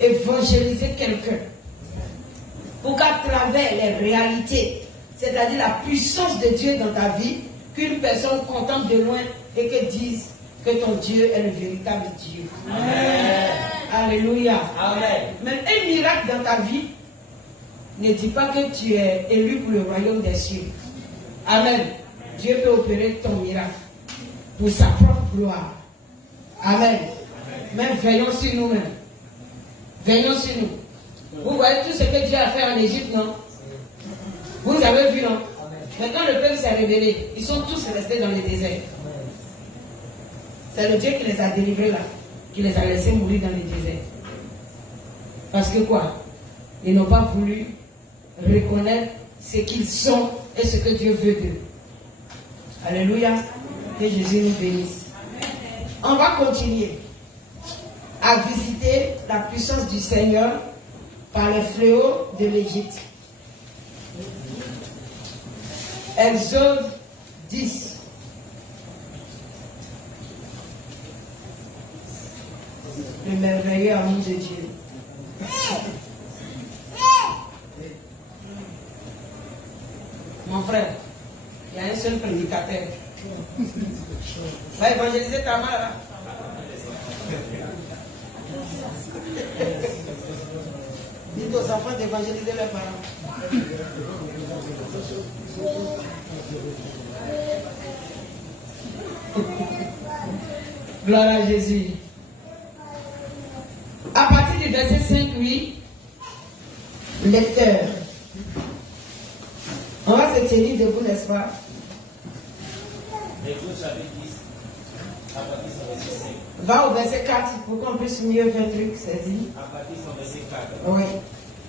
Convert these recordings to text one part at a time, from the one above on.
évangéliser quelqu'un. Pour qu'à travers les réalités, c'est-à-dire la puissance de Dieu dans ta vie, qu'une personne contemple de loin et que dise que ton Dieu est le véritable Dieu. Amen. Alléluia. Amen. Même un miracle dans ta vie ne dit pas que tu es élu pour le royaume des cieux. Amen. Dieu peut opérer ton miracle pour sa propre gloire. Amen. Mais veillons sur nous-mêmes. Veillons sur nous. Vous voyez tout ce que Dieu a fait en Égypte, non? Vous avez vu, non? Mais quand le peuple s'est révélé, ils sont tous restés dans le désert. C'est le Dieu qui les a délivrés là, qui les a laissés mourir dans le désert. Parce que quoi? Ils n'ont pas voulu reconnaître ce qu'ils sont et ce que Dieu veut d'eux. Alléluia. Que Jésus nous bénisse. On va continuer à visiter la puissance du Seigneur par les fléaux de l'Égypte. Exode 10. Le merveilleux amour de Dieu. Mon frère, il y a un seul prédicateur. Va évangéliser ta mère là. Dites aux enfants d'évangéliser leurs parents. Gloire à Jésus. À partir du verset 5, oui, lecteur. On va se tenir debout, n'est-ce pas? Exode chapitre 10, à partir du verset 5. Va au verset 4 pour qu'on puisse mieux faire le truc, c'est dit. À partir du verset 4. Oui.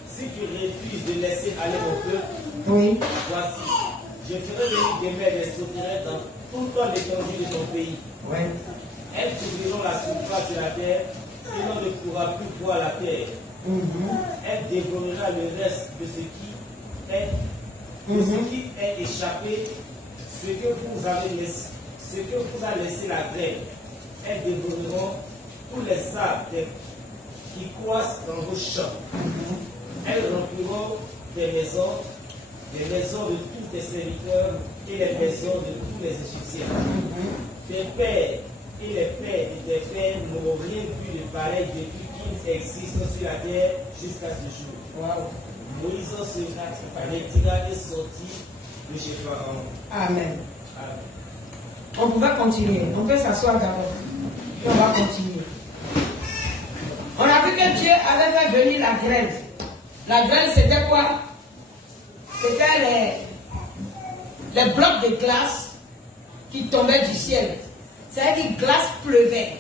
Si tu refuses de laisser aller mon peuple, Oui. voici, je ferai venir des mers des sauterelles dans toute l'étendue de ton pays. Oui. Elles couvriront la surface de la terre et l'on ne pourra plus voir la terre. Elle dévorera le reste de ce qui est échappé, ce que vous avez laissé, ce que vous a laissé la grêle. Elles dévoreront tous les sables qui croissent dans vos champs. Elles rempliront des maisons de tous tes serviteurs et les maisons de tous les Égyptiens. Tes pères et les pères de tes pères n'ont rien vu de pareil depuis qu'ils existent sur la terre jusqu'à ce jour. Wow. Moïse se retira et sortit de chez Pharaon. Amen. Amen. On pouvait continuer. On peut s'asseoir d'abord. Et on va continuer. On a vu que Dieu avait fait venir la grêle. La grêle, c'était quoi? C'était les blocs de glace qui tombaient du ciel. C'est-à-dire que la glace pleuvait.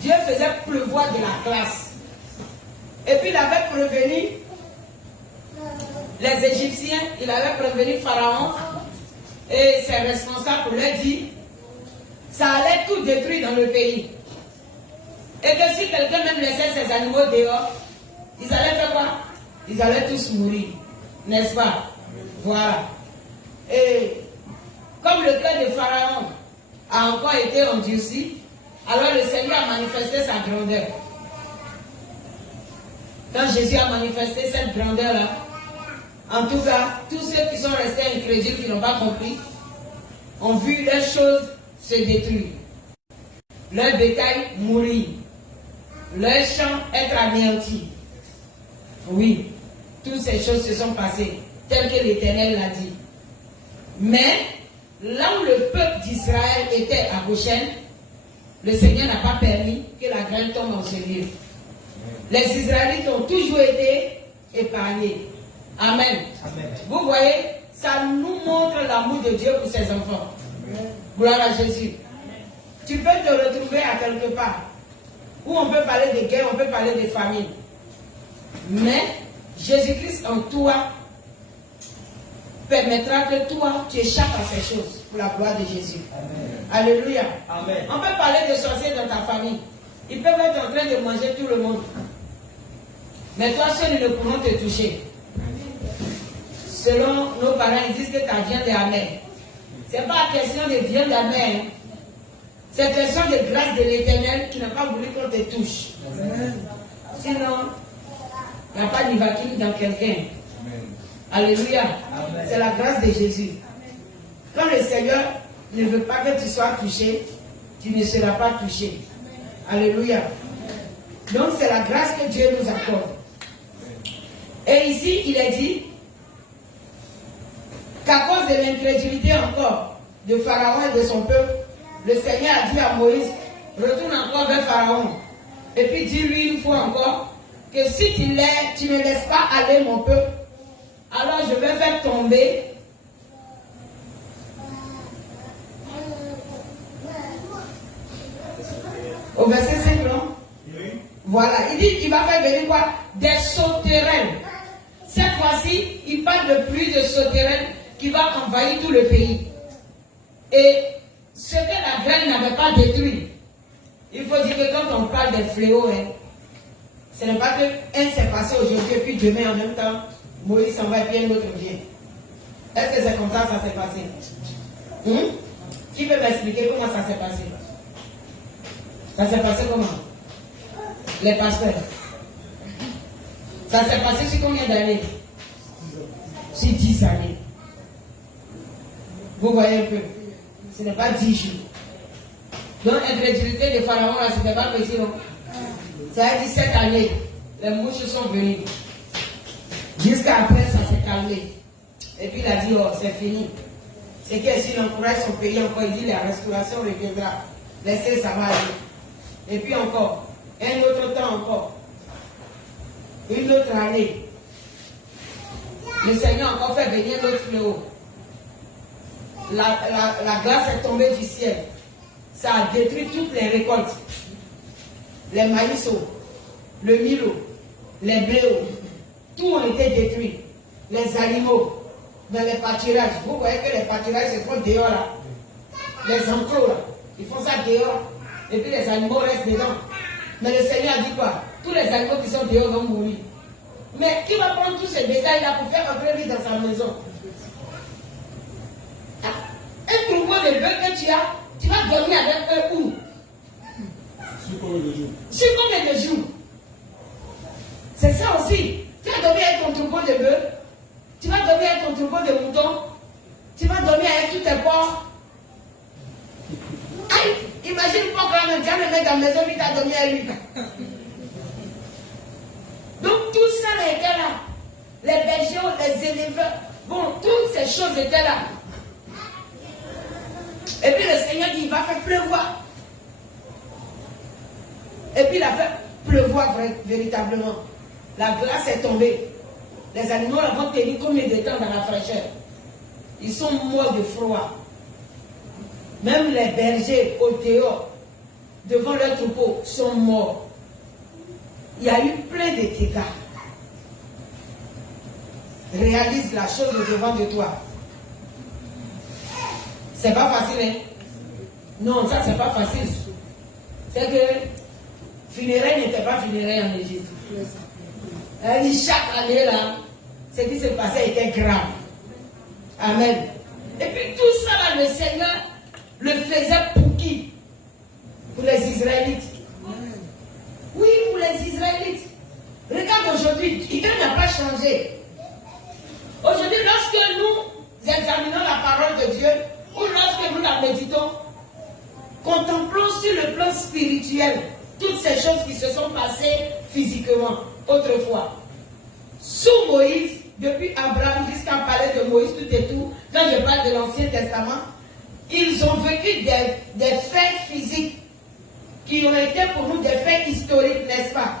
Dieu faisait pleuvoir de la glace. Et puis il avait prévenu les Égyptiens, il avait prévenu Pharaon et ses responsables pour leur dire ça allait tout détruire dans le pays. Et que si quelqu'un même laissait ses animaux dehors, ils allaient faire quoi? Ils allaient tous mourir. N'est-ce pas? Voilà. Et comme le cœur de Pharaon a encore été endurci, alors le Seigneur a manifesté sa grandeur. Quand Jésus a manifesté cette grandeur-là, en tout cas, tous ceux qui sont restés incrédules, qui n'ont pas compris, ont vu les choses se détruire. Leur bétail mourir. Leur champ être anéanti. Oui, toutes ces choses se sont passées, telles que l'Éternel l'a dit. Mais, là où le peuple d'Israël était à Goshen, le Seigneur n'a pas permis que la graine tombe en ce lieu. Les Israélites ont toujours été épargnés. Amen. Amen. Vous voyez, ça nous montre l'amour de Dieu pour ses enfants. Amen. Gloire à Jésus. Amen. Tu peux te retrouver à quelque part où on peut parler de guerre, on peut parler de famine. Mais Jésus-Christ en toi permettra que toi, tu échappes à ces choses pour la gloire de Jésus. Amen. Alléluia. Amen. On peut parler de sorciers dans ta famille. Ils peuvent être en train de manger tout le monde. Mais toi seul, ils ne pourront te toucher. Selon nos parents, ils disent que ta viande est amère. Ce n'est pas question de viande amère. C'est question de grâce de l'Éternel qui n'a pas voulu qu'on te touche. Amen. Sinon, il n'y a pas d'Ivakim dans quelqu'un. Alléluia. C'est la grâce de Jésus. Quand le Seigneur ne veut pas que tu sois touché, tu ne seras pas touché. Alléluia. Donc c'est la grâce que Dieu nous accorde. Et ici, il est dit qu'à cause de l'incrédulité encore de Pharaon et de son peuple, le Seigneur a dit à Moïse, retourne encore vers Pharaon. Et puis dis-lui une fois encore que si tu ne laisses pas aller mon peuple, alors je vais faire tomber au verset 5, non? Oui. Voilà, il dit qu'il va faire venir quoi? Des sauterelles. Cette fois-ci, il parle de pluie de sauterelles qui va envahir tout le pays. Et ce que la graine n'avait pas détruit, il faut dire que quand on parle des fléaux, ce n'est pas que un s'est passé aujourd'hui et puis demain en même temps, Moïse s'en va et puis un autre vient. Est-ce que c'est comme ça que ça s'est passé? Qui peut m'expliquer comment ça s'est passé? Ça s'est passé comment? Les pasteurs. Ça s'est passé sur combien d'années? Sur 10 années. Vous voyez un peu. Ce n'est pas 10 jours. Donc, l'incrédulité de Pharaon, là, ce n'était pas petit, non? Ça a dit 7 années. Les mouches sont venues. Jusqu'à après, ça s'est calmé. Et puis, il a dit, oh, c'est fini. C'est que s'il encourage son pays encore, il dit, la restauration reviendra. Laissez, ça va aller. Et puis encore, un autre temps encore. Une autre année. Le Seigneur a encore fait venir l'autre fléau. La glace est tombée du ciel. Ça a détruit toutes les récoltes. Les maïsos, le milo, les bléos, tout ont été détruits. Les animaux, dans les pâturages. Vous voyez que les pâturages se font dehors là. Les enclos là, ils font ça dehors. Et puis les animaux restent dedans. Mais le Seigneur a dit quoi? Tous les animaux qui sont dehors vont mourir. Mais qui va prendre tous ces détails-là pour faire entrer lui dans sa maison? Un troupeau de bœufs que tu vas dormir avec eux où? Sur combien de jours? Sur combien de jours? C'est ça aussi. Tu vas dormir avec ton troupeau de bœufs. Tu vas dormir avec ton troupeau de moutons. Tu vas dormir avec tous tes porcs. Aïe, imagine pas quand même, tu vas le mettre dans la maison, lui t'as dormi à lui. Donc tout ça était là. Les bergers, les éleveurs, bon, toutes ces choses étaient là. Et puis le Seigneur dit, il va faire pleuvoir. Et puis il a fait pleuvoir véritablement. La glace est tombée. Les animaux vont tenir combien de temps dans la fraîcheur? Ils sont morts de froid. Même les bergers au dehors, devant leur troupeau, sont morts. Il y a eu plein de dégâts. Réalise la chose devant de toi. C'est pas facile, hein? Non, ça c'est pas facile. C'est que funérailles n'était pas funérailles en Égypte. Elle dit chaque année là, ce qui s'est passé était grave. Amen. Et puis tout ça là, le Seigneur le faisait pour qui? Pour les Israélites. Oui, pour les Israélites. Regarde aujourd'hui, Dieu n'a pas changé. Aujourd'hui, lorsque nous examinons la parole de Dieu, ou lorsque nous la méditons, contemplons sur le plan spirituel toutes ces choses qui se sont passées physiquement autrefois. Sous Moïse, depuis Abraham jusqu'à parler de Moïse, tout et tout, quand je parle de l'Ancien Testament, ils ont vécu des faits physiques qui ont été pour nous des faits historiques, n'est-ce pas?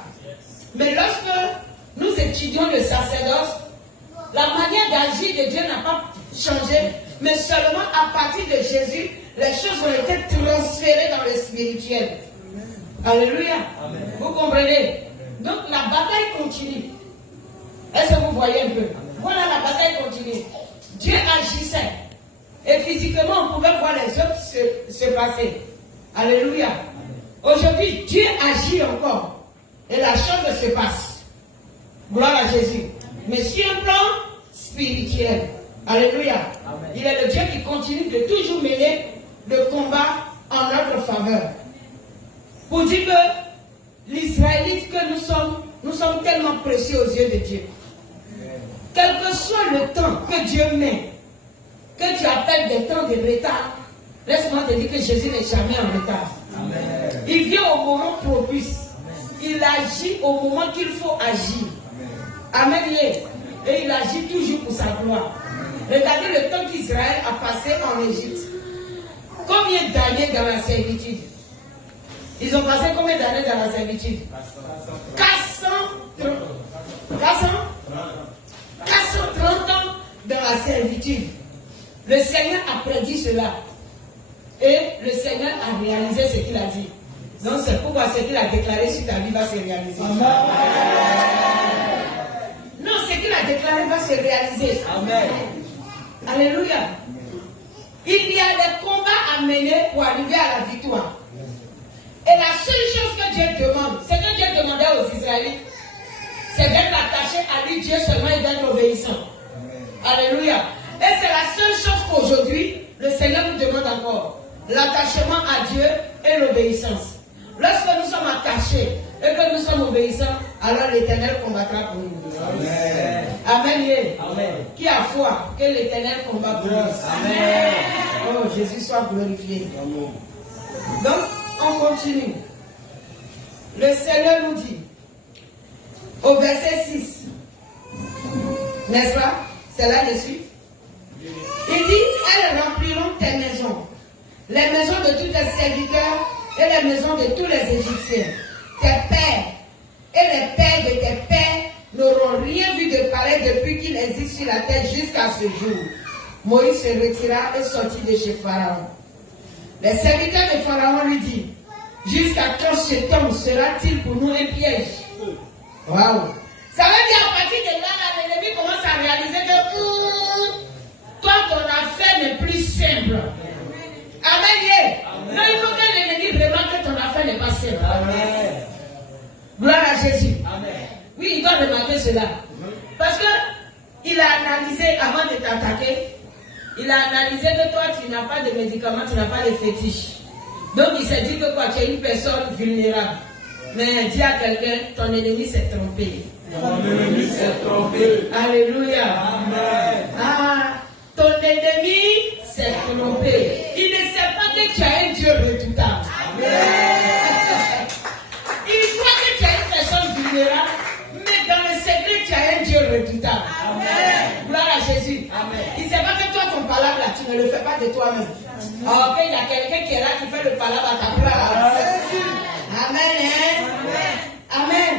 Mais lorsque nous étudions le sacerdoce, la manière d'agir de Dieu n'a pas changé, mais seulement à partir de Jésus, les choses ont été transférées dans le spirituel. Alléluia. Amen. Vous comprenez? Donc la bataille continue. Est-ce que vous voyez un peu? Voilà, la bataille continue. Dieu agissait. Et physiquement, on pouvait voir les œuvres se passer. Alléluia. Aujourd'hui, Dieu agit encore. Et la chose se passe. Gloire à Jésus. Mais sur un plan spirituel. Alléluia. Amen. Il est le Dieu qui continue de toujours mener le combat en notre faveur. Pour dire que l'Israélite que nous sommes tellement précieux aux yeux de Dieu. Quel que soit le temps que Dieu met, que tu appelles des temps de retard, laisse-moi te dire que Jésus n'est jamais en retard. Amen. Il vient au moment propice. Amen. Il agit au moment qu'il faut agir. Amen. Amen. Et il agit toujours pour sa gloire. Amen. Regardez le temps qu'Israël a passé en Égypte. Combien d'années dans la servitude? Ils ont passé combien d'années dans la servitude? 430 ans dans la servitude. Le Seigneur a prédit cela. Et le Seigneur a réalisé ce qu'il a dit. Donc c'est pourquoi ce qu'il a déclaré sur ta vie va se réaliser. Amen. Non, ce qu'il a déclaré va se réaliser. Amen. Alléluia. Il y a des combats à mener pour arriver à la victoire. Et la seule chose que Dieu demande, c'est que Dieu demandait aux Israélites, c'est d'être attaché à lui, Dieu seulement, et d'être obéissant. Alléluia. Et c'est la seule chose qu'aujourd'hui, le Seigneur nous demande encore. L'attachement à Dieu et l'obéissance. Lorsque nous sommes attachés et que nous sommes obéissants, alors l'Éternel combattra pour nous. Amen. Amen. Amen. Qui a foi que l'Éternel combat pour nous. Amen. Oh, Jésus soit glorifié. Amen. Donc, on continue. Le Seigneur nous dit, au verset 6, n'est-ce pas? C'est là-dessus. Il dit, elles rempliront tes maisons, les maisons de tous tes serviteurs et les maisons de tous les Égyptiens. Tes pères et les pères de tes pères n'auront rien vu de pareil depuis qu'il existe sur la terre jusqu'à ce jour. Moïse se retira et sortit de chez Pharaon. Les serviteurs de Pharaon lui disent, jusqu'à quand cet homme sera-t-il pour nous un piège? Waouh! Ça veut dire à partir de là, l'ennemi commence à réaliser que toi, ton affaire n'est plus simple. Amen. Non, il faut que l'ennemi remarque que ton affaire n'est pas simple. Amen. Gloire à Jésus. Amen. Oui, il doit remarquer cela. Parce que il a analysé avant de t'attaquer. Il a analysé que toi, tu n'as pas de médicaments, tu n'as pas de fétiche. Donc, il s'est dit que quoi, tu es une personne vulnérable. Mais dis à quelqu'un, ton ennemi s'est trompé. Ton ennemi s'est trompé. Alléluia. Amen. Ah, ton ennemi s'est trompé. Il ne sait pas que tu as un Dieu redoutable. Amen. Il croit que tu as une personne vulnérable, mais dans le secret, tu as un Dieu redoutable. Amen. Gloire à Jésus. Amen. Il ne sait pas que toi, ton palabre là, tu ne le fais pas de toi-même. Alors qu'il y a quelqu'un qui est là qui fait le palabre à ta place. Amen. Amen. Amen.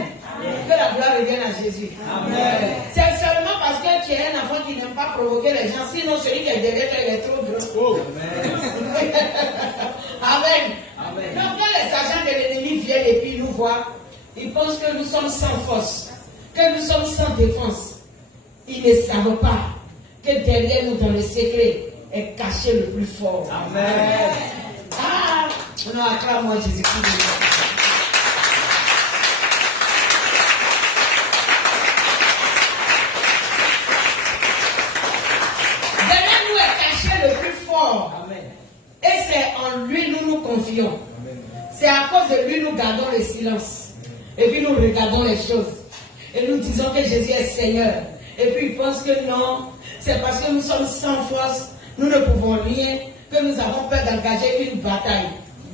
Que la gloire revienne à Jésus. Amen. C'est seulement parce que tu es un enfant qui n'aime pas provoquer les gens. Sinon, celui qui est derrière toi, il est trop gros. Amen. Amen. Donc, quand les agents de l'ennemi viennent et puis nous voient, ils pensent que nous sommes sans force, que nous sommes sans défense. Ils ne savent pas que derrière nous, dans le secret, est caché le plus fort. Amen. Ah, non, acclame-moi Jésus-Christ. Le plus fort. Amen. Et c'est en lui nous nous confions. C'est à cause de lui nous gardons le silence. Et puis nous regardons les choses. Et nous disons que Jésus est Seigneur. Et puis ils pensent que non, c'est parce que nous sommes sans force, nous ne pouvons rien, que nous avons peur d'engager une bataille.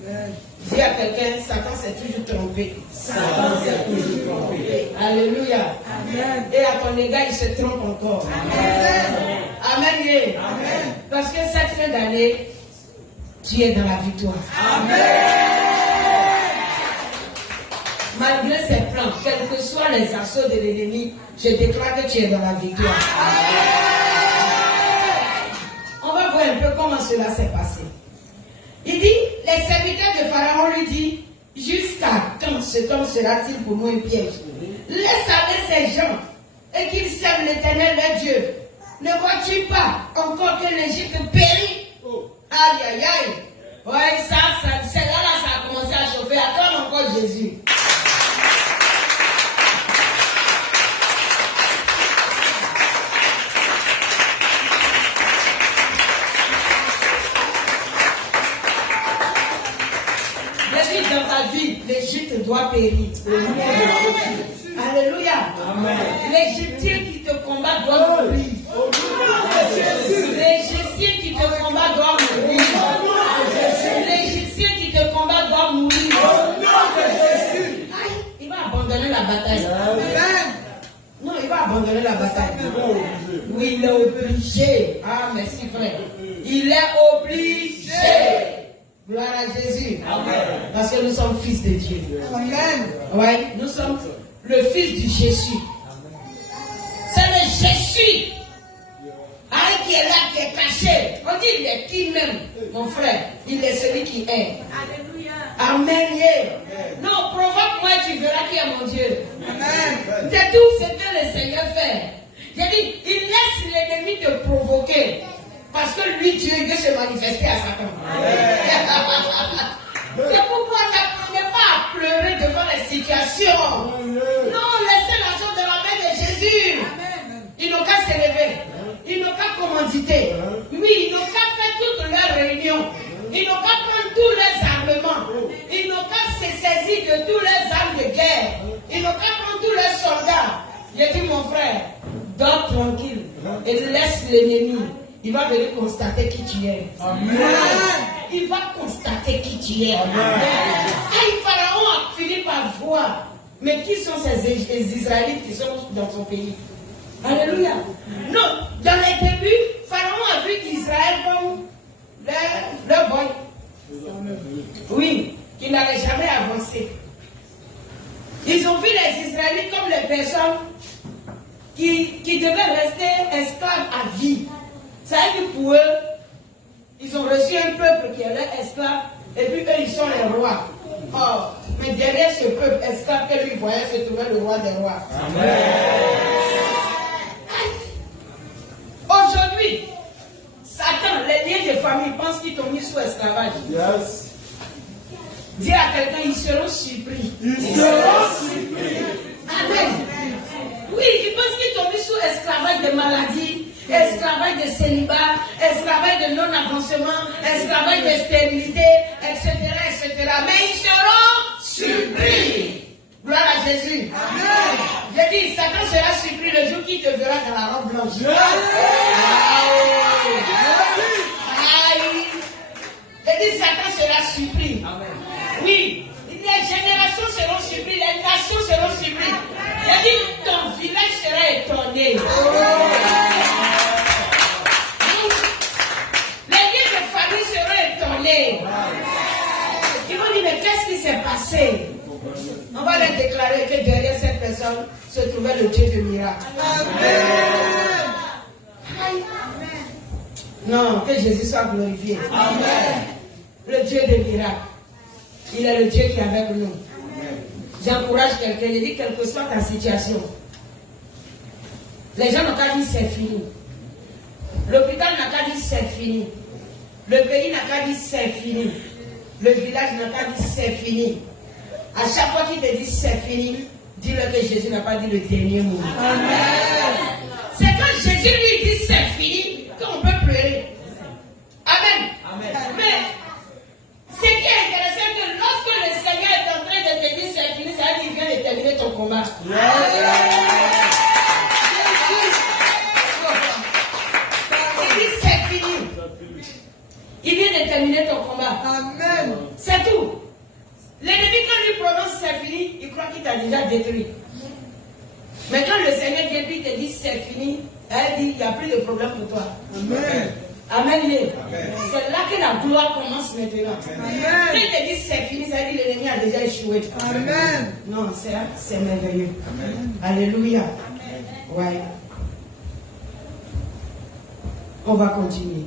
Amen. Dis à quelqu'un, Satan s'est toujours trompé. Satan s'est toujours trompé. Alléluia. Amen. Et à ton égard, il se trompe encore. Amen. Amen. Amen. Parce que cette fin d'année, tu es dans la victoire. Amen. Malgré ses plans, quels que soient les assauts de l'ennemi, je déclare que tu es dans la victoire. Amen. On va voir un peu comment cela s'est passé. Il dit, les serviteurs de Pharaon lui disent, jusqu'à quand cet homme sera-t-il pour nous un piège? Laisse aller ces gens et qu'ils servent l'Éternel leur Dieu. Ne vois-tu pas encore que l'Égypte périt? Aïe, aïe, aïe. Ouais, c'est là, ça a commencé à chauffer. Attends encore Jésus. périr. Alléluia. L'Égyptien qui te combat doit mourir. L'Égyptien qui te combat doit mourir. L'Égyptien qui te combat doit mourir. Il va abandonner la bataille. Non, il va abandonner la bataille. Oui, il est obligé. Ah, merci frère. Il est obligé. Gloire à Jésus. Parce que nous sommes fils de Dieu. Amen. Oui, nous sommes le fils du Jésus. C'est le Jésus. Qui est là, qui est caché. On dit il est qui même, mon frère. Il est celui qui est. Alléluia. Amen. Non, provoque-moi et tu verras qui est mon Dieu. Amen. C'est tout ce que le Seigneur fait. J'ai dit, il laisse l'ennemi te provoquer. Parce que lui, Dieu veut se manifester à Satan. C'est pourquoi n'apprenez pas à pleurer devant les situations. Non, laissez la chose de la main de Jésus. Ils n'ont qu'à s'élever. Ils n'ont qu'à commanditer. Oui, ils n'ont qu'à faire toutes leurs réunions. Ils n'ont qu'à prendre tous leurs armements. Ils n'ont qu'à se saisir de tous leurs armes de guerre. Ils n'ont qu'à prendre tous leurs soldats. J'ai dit, mon frère, dors tranquille et laisse l'ennemi. Il va venir constater qui tu es. Amen. Il va constater qui tu es. Amen. Et Pharaon a fini par voir. Mais qui sont ces Israélites qui sont dans son pays? Alléluia. Non, dans les débuts, Pharaon a vu Israël comme leur boy. Oui, qui n'allait jamais avancer. Ils ont vu les Israélites comme les personnes qui devaient rester esclaves à vie. Ça veut dire pour eux, ils ont reçu un peuple qui est leur esclave, et puis eux, ils sont les rois. Or, mais derrière ce peuple esclave que lui voyait se trouvait le roi des rois. Amen. Aujourd'hui, Satan, les liens de famille, pensent qu'ils t'ont mis sous esclavage. Yes. Dis à quelqu'un, ils seront surpris. Ils seront surpris. Amen. Oui, ils pensent qu'ils t'ont mis sous esclavage de maladie, esclavage de célibat, esclavage de non-avancement, esclavage de stérilité, etc., etc. Mais ils seront surpris. Gloire à Jésus. Amen. J'ai dit, Satan sera surpris le jour qu'il te verra dans la robe blanche. J'ai dit, Satan sera surpris. Amen. Oui, les générations seront surprises, les nations seront surprises. J'ai dit, ton village sera étonné. Les liens de famille seront étonnés. Ils vont dire, mais qu'est-ce qui s'est passé? On va leur déclarer que derrière cette personne se trouvait le Dieu de miracle. Amen. Non, que Jésus soit glorifié. Amen. Le Dieu de miracle. Il est le Dieu qui est avec nous. J'encourage quelqu'un, je dis quelle que soit ta situation. Les gens n'ont qu'à dire c'est fini. L'hôpital n'a qu'à dire c'est fini. Le pays n'a qu'à dire c'est fini. Le village n'a qu'à dire c'est fini. À chaque fois qu'il te dit c'est fini, dis-le que Jésus n'a pas dit le dernier mot. Amen. C'est quand Jésus lui dit c'est fini qu'on peut pleurer. Amen. Amen. Mais ce qui est intéressant, c'est que lorsque le Seigneur est en train de te dire c'est fini, ça veut dire qu'il vient de terminer ton combat. Il dit c'est fini. Il vient de terminer ton combat. Amen. C'est tout. L'ennemi, quand il prononce c'est fini, il croit qu'il t'a déjà détruit. Mais quand le Seigneur vient et te dit c'est fini, elle dit il n'y a plus de problème pour toi. Amen. Amen. C'est là que la gloire commence maintenant. Amen. Quand il te dit c'est fini, ça dit l'ennemi a déjà échoué. Amen. Non, c'est merveilleux. Amen. Alléluia. Amen. Ouais. On va continuer.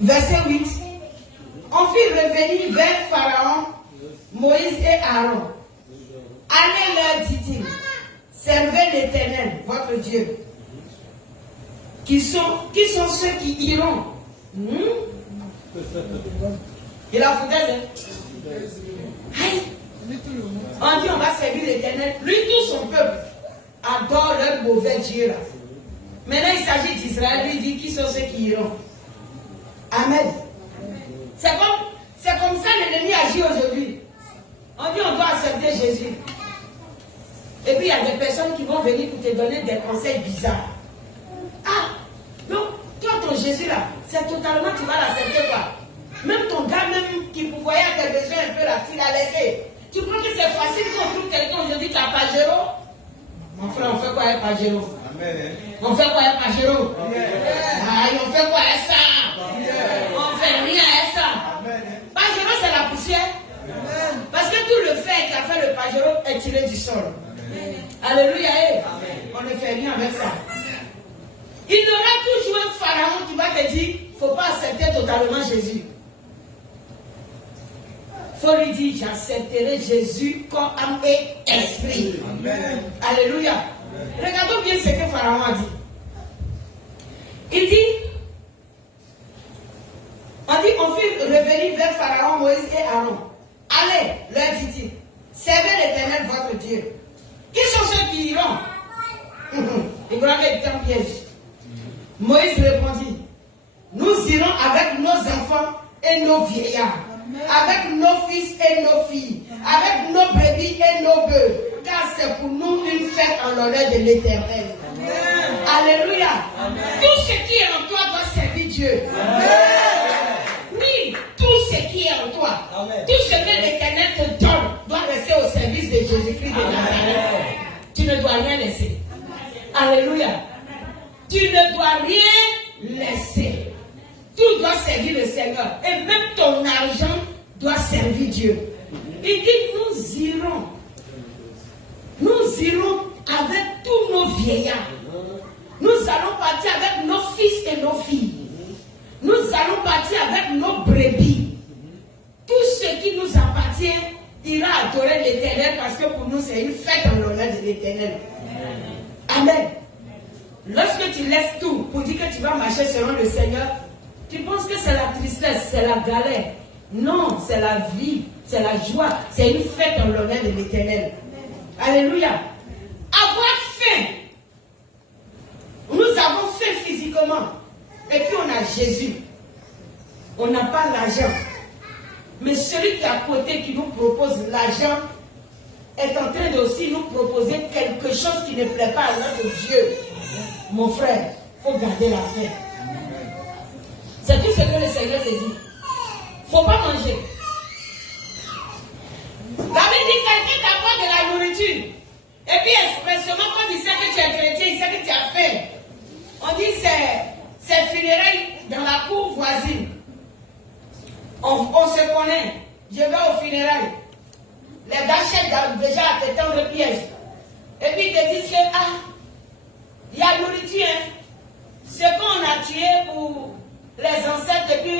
Verset 8. On fit revenir vers Pharaon, Moïse et Aaron. Allez leur, dit-il, servez l'Éternel, votre Dieu. Qui sont ceux qui iront? Il a foutu, on dit on va servir l'Éternel. Lui, tout son peuple adore leur mauvais Dieu là. Maintenant il s'agit d'Israël, lui dit qui sont ceux qui iront. Amen. C'est comme ça l'ennemi agit aujourd'hui. On dit on doit accepter Jésus. Et puis il y a des personnes qui vont venir pour te donner des conseils bizarres. Ah, donc toi ton Jésus là, c'est totalement, tu vas l'accepter quoi. Même ton gars même qui vous voyait à tes besoins un peu là, tu l'as laissé. Tu crois que c'est facile qu'on trouve quelqu'un aujourd'hui qui a Pajero? Mon frère, on fait quoi avec Pajero? On fait quoi avec Pajero? Ah, on fait quoi avec ça? On fait rien avec ça. Pajero c'est la poussière. Parce que tout le fer qui a fait le Pajero est tiré du sol. Alléluia. On ne fait rien avec ça. Il y aura toujours un pharaon qui va te dire, il ne faut pas accepter totalement Jésus. Il faut lui dire, j'accepterai Jésus comme âme et esprit. Amen. Alléluia. Amen. Regardons bien ce que Pharaon a dit. Il dit, on fit revenir vers Pharaon, Moïse et Aaron. Allez, leur dit-il, servez l'Éternel votre Dieu. Qui sont ceux qui iront? Il croit qu'il est en piège. Moïse répondit, nous irons avec nos enfants et nos vieillards, avec nos fils et nos filles, avec nos brebis et nos bœufs, car c'est pour nous une fête en l'honneur de l'Éternel. Alléluia. Amen. Tout ce qui est en toi doit servir Dieu. Amen. Oui, tout ce qui est en toi, amen, tout ce que l'Éternel te donne doit rester au service de Jésus-Christ de Nazareth. Tu ne dois rien laisser. Amen. Alléluia. Amen. Tu ne dois rien laisser. Tout doit servir le Seigneur. Et même ton argent doit servir Dieu. Il dit, nous irons avec tous nos vieillards. Nous allons partir avec nos fils et nos filles. Nous allons partir avec nos brebis. Tout ce qui nous appartient ira adorer l'Éternel parce que pour nous c'est une fête en l'honneur de l'Éternel. Amen. Lorsque tu laisses tout pour dire que tu vas marcher selon le Seigneur, tu penses que c'est la tristesse, c'est la galère. Non, c'est la vie, c'est la joie, c'est une fête en l'honneur de l'Éternel. Alléluia. Avoir faim. Nous avons faim physiquement. Et puis on a Jésus. On n'a pas l'argent. Mais celui qui est à côté, qui nous propose l'argent, est en train de aussi nous proposer quelque chose qui ne plaît pas à notre Dieu. Mon frère, il faut garder la faim. C'est tout ce que le Seigneur te dit. Il ne faut pas manger. La Bible dit quelqu'un t'apporte de la nourriture. Et puis expressément, quand il sait que tu es chrétien, il sait que tu as faim. On dit c'est funérailles dans la cour voisine. On se connaît. Je vais au funérailles. Les gars cherchent déjà à te tendre le piège. Et puis ils te disent que il y a nourriture. Ce qu'on a tué pour les ancêtres, et puis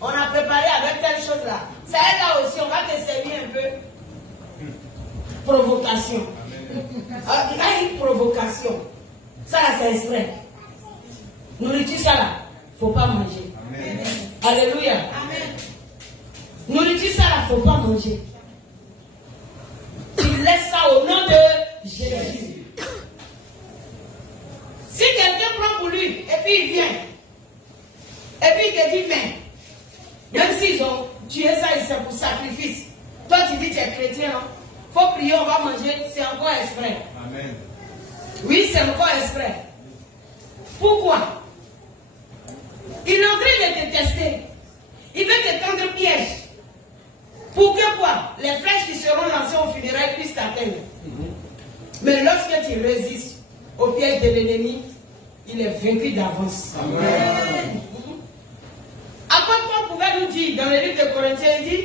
on a préparé avec telle chose là. Ça est là aussi, on va te servir un peu. Provocation. Il y a une provocation. Ça là, c'est exprès. Nourriture, ça là, il ne faut pas manger. Amen. Alléluia. Amen. Nourriture, ça là, il ne faut pas manger. Tu laisses ça au nom de Jésus. Si quelqu'un prend pour lui, et puis il vient, et puis il te dit, mais, même s'ils ont tué ça, c'est pour sacrifice. Toi, tu dis que tu es chrétien, hein? Faut prier, on va manger, c'est encore exprès. Amen. Oui, c'est encore exprès. Pourquoi? Il est en train de te tester. Il veut te tendre piège. Pour que quoi? Les flèches qui seront lancées au funérailles puissent t'atteindre. Mais lorsque tu résistes au piège de l'ennemi, il est vaincu d'avance. Amen. Apôtre Paul pouvait nous dire dans le livre de Corinthiens, il dit,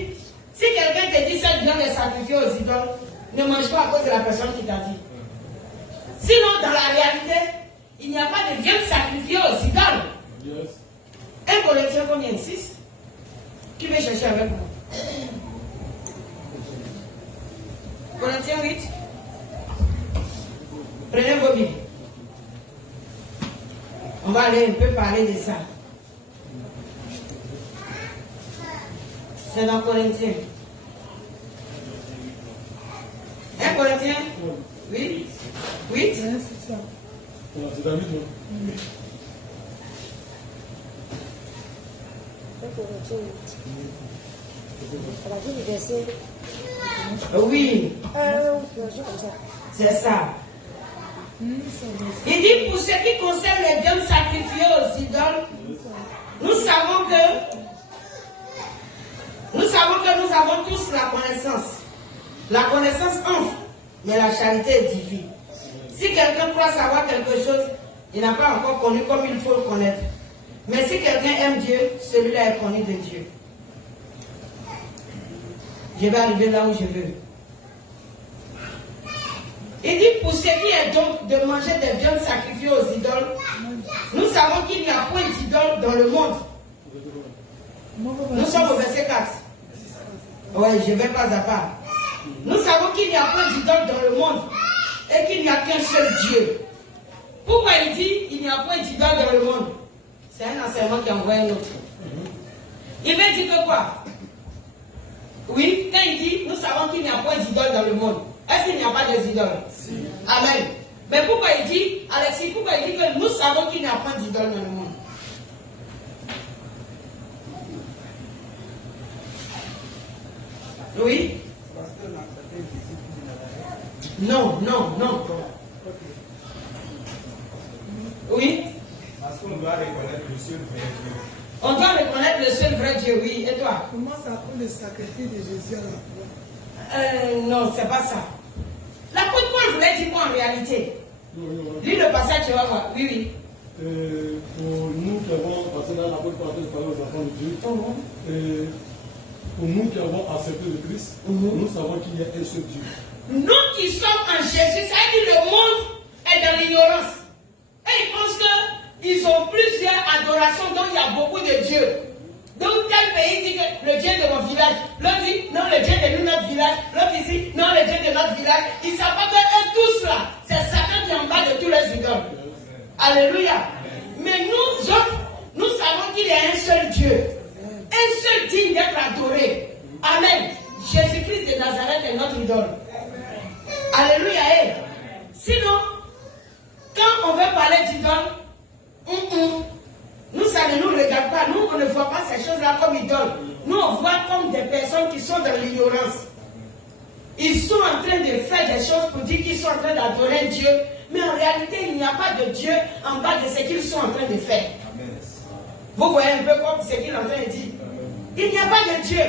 si quelqu'un te dit cette viande est sacrifiée aux idoles, ne mange pas à cause de la personne qui t'a dit. Sinon, dans la réalité, il n'y a pas de viande sacrifiée aux idoles. Yes. 1 Corinthiens combien? 6? Qui veut chercher avec moi? Corinthiens 8. Prenez vos Bibles. On va aller un peu parler de ça. C'est dans Corinthiens. 1 Corinthiens 8. 8. C'est David. Oui. C'est ça. Il dit pour ce qui concerne les viandes sacrifiées aux idoles, nous savons que nous avons tous la connaissance. La connaissance entre, mais la charité est divine. Si quelqu'un croit savoir quelque chose, il n'a pas encore connu comme il faut le connaître. Mais si quelqu'un aime Dieu, celui-là est connu de Dieu. Je vais arriver là où je veux. Il dit pour ce qui est donc de manger des viandes sacrifiées aux idoles, nous savons qu'il n'y a point d'idole dans le monde. Nous sommes au verset 4. Oui, je vais pas à part. Nous savons qu'il n'y a point d'idole dans le monde et qu'il n'y a qu'un seul Dieu. Pourquoi il dit il n'y a point d'idole dans le monde? C'est un enseignement qui envoie un autre. Il veut dire que quoi? Oui, quand il dit nous savons qu'il n'y a point d'idole dans le monde, est-ce qu'il n'y a pas d'idoles? Si. Amen. Mais pourquoi il dit, Alexis, pourquoi il dit que nous savons qu'il n'y a point d'idoles dans le monde? Oui. Non. Oui. Parce qu'on doit reconnaître le seul vrai Dieu. On doit reconnaître le seul vrai Dieu, oui. Et toi? Comment ça peut le sacrifice de Jésus à la croix? Non, c'est pas ça. L'apôtre Paul voulait dire quoi en réalité? Lis le passage, tu vas voir. Oui. Pour nous qui avons, parce que là, l'apôtre Paul a parlé aux enfants de Dieu, pour nous qui avons accepté le Christ, nous savons qu'il y a un seul Dieu. Nous qui sommes en Jésus, ça veut dire le monde est dans l'ignorance. Et ils pensent qu'ils ont plusieurs adorations, donc il y a beaucoup de dieux. Donc tel pays dit que le Dieu de mon village, l'autre dit non, le Dieu de notre village, l'autre ici, non, le Dieu de notre village. Ils ne savent pas que eux tous là, c'est Satan qui est en bas de tous les idoles. Alléluia. Mais nous autres, nous savons qu'il y a un seul Dieu. Un seul digne d'être adoré. Amen. Jésus-Christ de Nazareth est notre idole. Alléluia. Sinon, quand on veut parler d'idole, nous, ça ne nous regarde pas. Nous, on ne voit pas ces choses-là comme idoles. Nous, on voit comme des personnes qui sont dans l'ignorance. Ils sont en train de faire des choses pour dire qu'ils sont en train d'adorer Dieu. Mais en réalité, il n'y a pas de Dieu en bas de ce qu'ils sont en train de faire. Amen. Vous voyez un peu comme ce qu'il est en train de dire. Il n'y a pas de Dieu.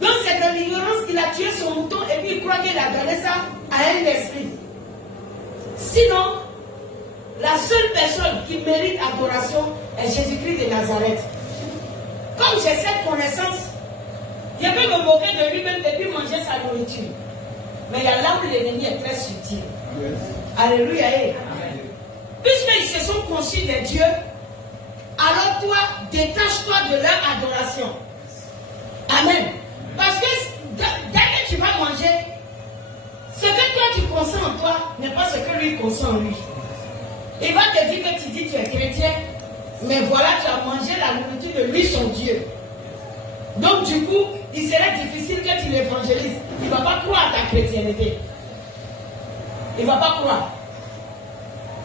Donc c'est dans l'ignorance qu'il a tué son mouton et puis il croit qu'il a donné ça à un esprit. Sinon, la seule personne qui mérite adoration est Jésus-Christ de Nazareth. Comme j'ai cette connaissance, je peux me moquer de lui-même et puis manger sa nourriture. Mais il y a là où l'ennemi est très subtil. Amen. Alléluia. Puisqu'ils se sont conçus des dieux, alors toi, détache-toi de leur adoration. Amen. Parce que dès que tu vas manger, ce que toi tu consens en toi n'est pas ce que lui consent en lui. Il va te dire que tu dis que tu es chrétien, mais voilà, tu as mangé la nourriture de lui, son Dieu. Donc du coup, il serait difficile que tu l'évangélises. Il ne va pas croire à ta chrétienté. Il ne va pas croire.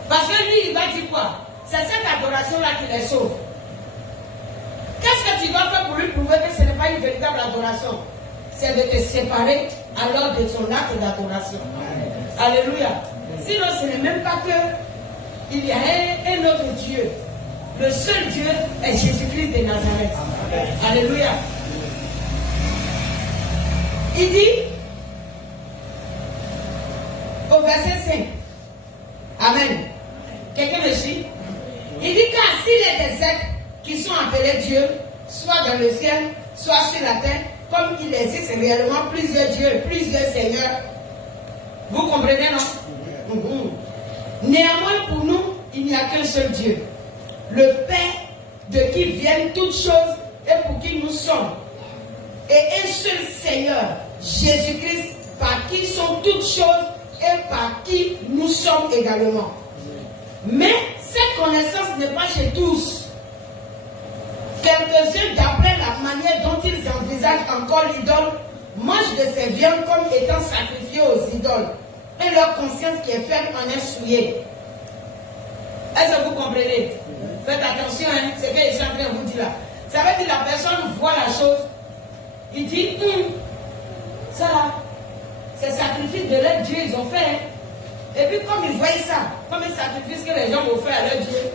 Parce que lui, il va dire quoi? C'est cette adoration-là qui les sauve. Qu'est-ce que tu dois faire pour lui prouver que ce n'est pas une véritable adoration? C'est de te séparer alors de ton acte d'adoration. Alléluia. Sinon, ce n'est même pas que il y a un autre Dieu. Le seul Dieu est Jésus-Christ de Nazareth. Alléluia. Il dit au verset 5. Amen. Quelqu'un me suit? Il dit car s'il est des êtres qui sont appelés Dieu, soit dans le ciel, soit sur la terre, comme il existe réellement plusieurs dieux, plusieurs seigneurs. Vous comprenez, non? Néanmoins, pour nous, il n'y a qu'un seul Dieu. Le Père de qui viennent toutes choses et pour qui nous sommes. Et un seul Seigneur, Jésus-Christ, par qui sont toutes choses et par qui nous sommes également. Mais cette connaissance n'est pas chez tous. Quelques-uns, d'après la manière dont ils envisagent encore l'idole, mangent de ces viandes comme étant sacrifiées aux idoles. Et leur conscience qui est ferme en est souillée. Est-ce que vous comprenez? Faites attention, hein, c'est ce que je suis en train de vous dire là. Ça veut dire que la personne voit la chose Il dit, ça là, c'est sacrifice de leur Dieu, ils ont fait. Hein. Et puis comme ils voyaient ça, comme un sacrifice que les gens vont faire à leur Dieu,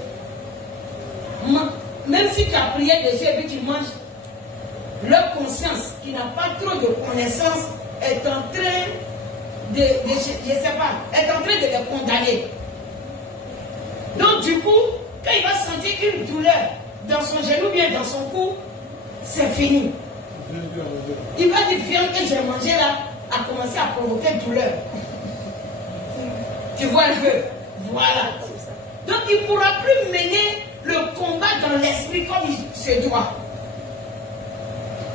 même si tu as prié dessus et puis tu manges, leur conscience, qui n'a pas trop de connaissance, est en train je sais pas, est en train de les condamner. Donc du coup, quand il va sentir une douleur dans son genou, bien dans son cou, c'est fini. Il va dire, viande que j'ai mangé là, a commencé à provoquer douleur. Tu vois un peu? Voilà. Donc il ne pourra plus mener le combat dans l'esprit comme il se doit.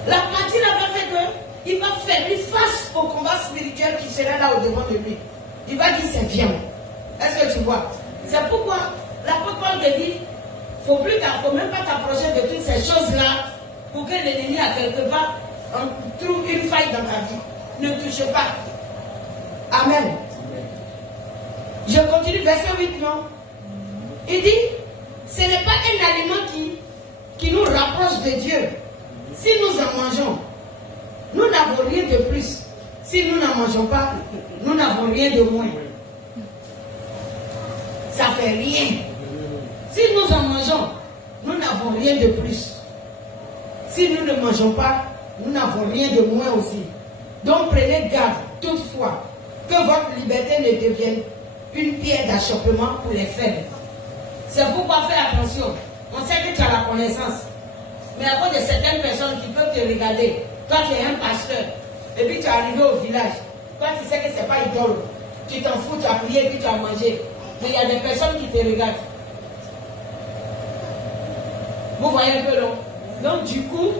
La partie là va faire qu'il va faire face au combat spirituel qui sera là au-devant de lui. Il va dire c'est viande. Est-ce que tu vois? C'est pourquoi l'apôtre Paul te dit, il ne faut même pas t'approcher de toutes ces choses-là pour que l'ennemi à quelque part trouve une faille dans ta vie. Ne touche pas. Amen. Je continue, verset 8, non? Il dit, ce n'est pas un aliment qui nous rapproche de Dieu. Si nous en mangeons, nous n'avons rien de plus. Si nous n'en mangeons pas, nous n'avons rien de moins. Ça fait rien. Si nous en mangeons, nous n'avons rien de plus. Si nous ne mangeons pas, nous n'avons rien de moins aussi. Donc prenez garde, toutefois, que votre liberté ne devienne une pierre d'achoppement pour les faibles. C'est pourquoi faire attention. On sait que tu as la connaissance. Mais à cause de certaines personnes qui peuvent te regarder, toi tu es un pasteur, et puis tu es arrivé au village, toi tu sais que ce n'est pas idole. Tu t'en fous, tu as prié, et puis tu as mangé. Mais il y a des personnes qui te regardent. Vous voyez un peu long. Donc du coup,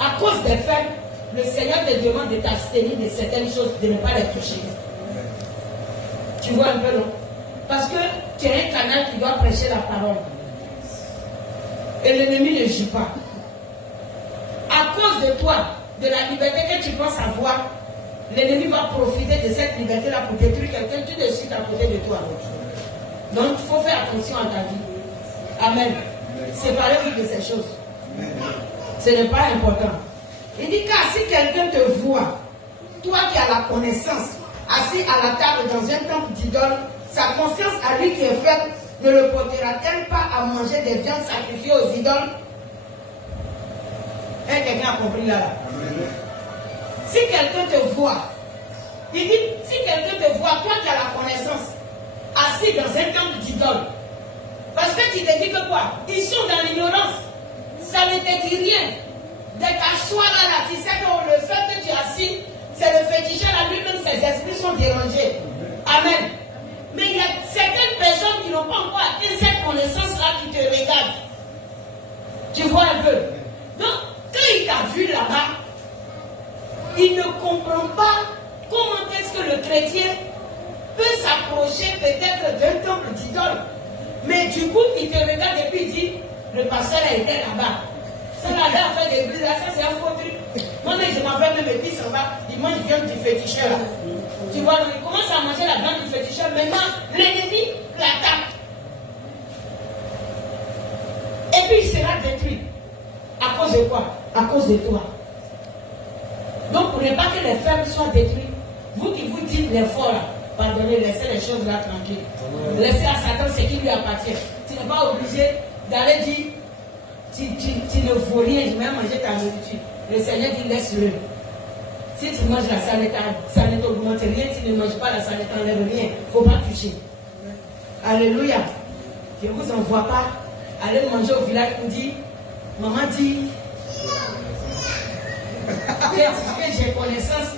à cause des faibles, le Seigneur te demande de t'abstenir de certaines choses, de ne pas les toucher. Tu vois un peu long. Parce que tu es un canal qui doit prêcher la parole. Et l'ennemi ne joue pas. À cause de toi, de la liberté que tu penses avoir, l'ennemi va profiter de cette liberté-là pour détruire quelqu'un tout de suite à côté de toi. Donc il faut faire attention à ta vie. Amen. Séparez-vous de ces choses. Ce n'est pas important. Il dit car si quelqu'un te voit, toi qui as la connaissance, assis à la table dans un temple d'idole, sa conscience à lui qui est faible ne le portera-t-elle pas à manger des viandes sacrifiées aux idoles? Quelqu'un a compris là. Si quelqu'un te voit, il dit, si quelqu'un te voit, toi qui as la connaissance, assis dans un temple d'idole, parce que tu te dis que quoi? Ils sont dans l'ignorance. Ça ne te dit rien. Dès qu'à soi là, tu sais que le fait que tu es assis, c'est le féticheur à lui-même, ses esprits sont dérangés. Amen. Mais il y a certaines personnes qui n'ont pas encore atteint cette connaissance-là qui te regardent. Tu vois un peu? Donc, quand il t'a vu là-bas, il ne comprend pas comment est-ce que le chrétien peut s'approcher peut-être d'un temple d'idole. Mais du coup, il te regarde et puis il dit, le pasteur a été là-bas. Ça là, a fait des brises, ça c'est un faux truc. Moi, je m'en vais même et puis ça va, il mange viande du féticheur. Tu vois, il commence à manger la viande du féticheur. Maintenant, l'ennemi l'attaque. Et puis il sera détruit. À cause de quoi? À cause de toi. Donc, pour ne pas que les faibles soient détruits, vous qui vous dites les forts, pardonnez, laissez les choses là tranquilles. Laissez à Satan ce qui lui appartient. Tu n'es pas obligé d'aller dire, tu ne vaux rien, je vais manger ta nourriture. Le Seigneur dit, laisse-le. Si tu manges la salade, ça ne t'augmente rien. Si tu ne manges pas la salade, tu n'enlèves rien. Il ne faut pas toucher. Alléluia. Je ne vous envoie pas. Allez manger au village pour dire, maman dit que j'ai connaissance,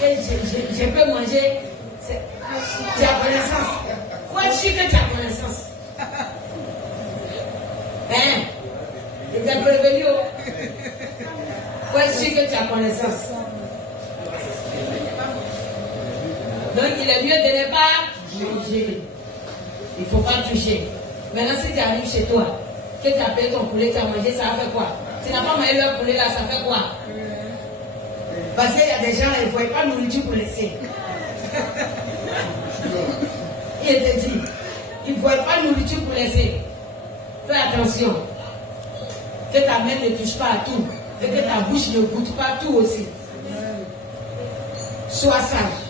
que je peux manger. Tu as connaissance. Faut être sûr que tu as connaissance. Hein? Je t'ai prévenu. Faut être sûr que tu as connaissance. Donc il est mieux de ne pas manger. Il ne faut pas toucher. Maintenant, si tu arrives chez toi, que tu as payé ton poulet, tu as mangé, ça a fait quoi? Tu n'as pas mangé leur poulet là, ça fait quoi? Parce qu'il y a des gens, ils ne voient pas nourriture pour laisser. Il te dit, ils ne voient pas nourriture pour laisser. Fais attention. Que ta main ne touche pas à tout. et que ta bouche ne goûte pas tout aussi. Sois sage.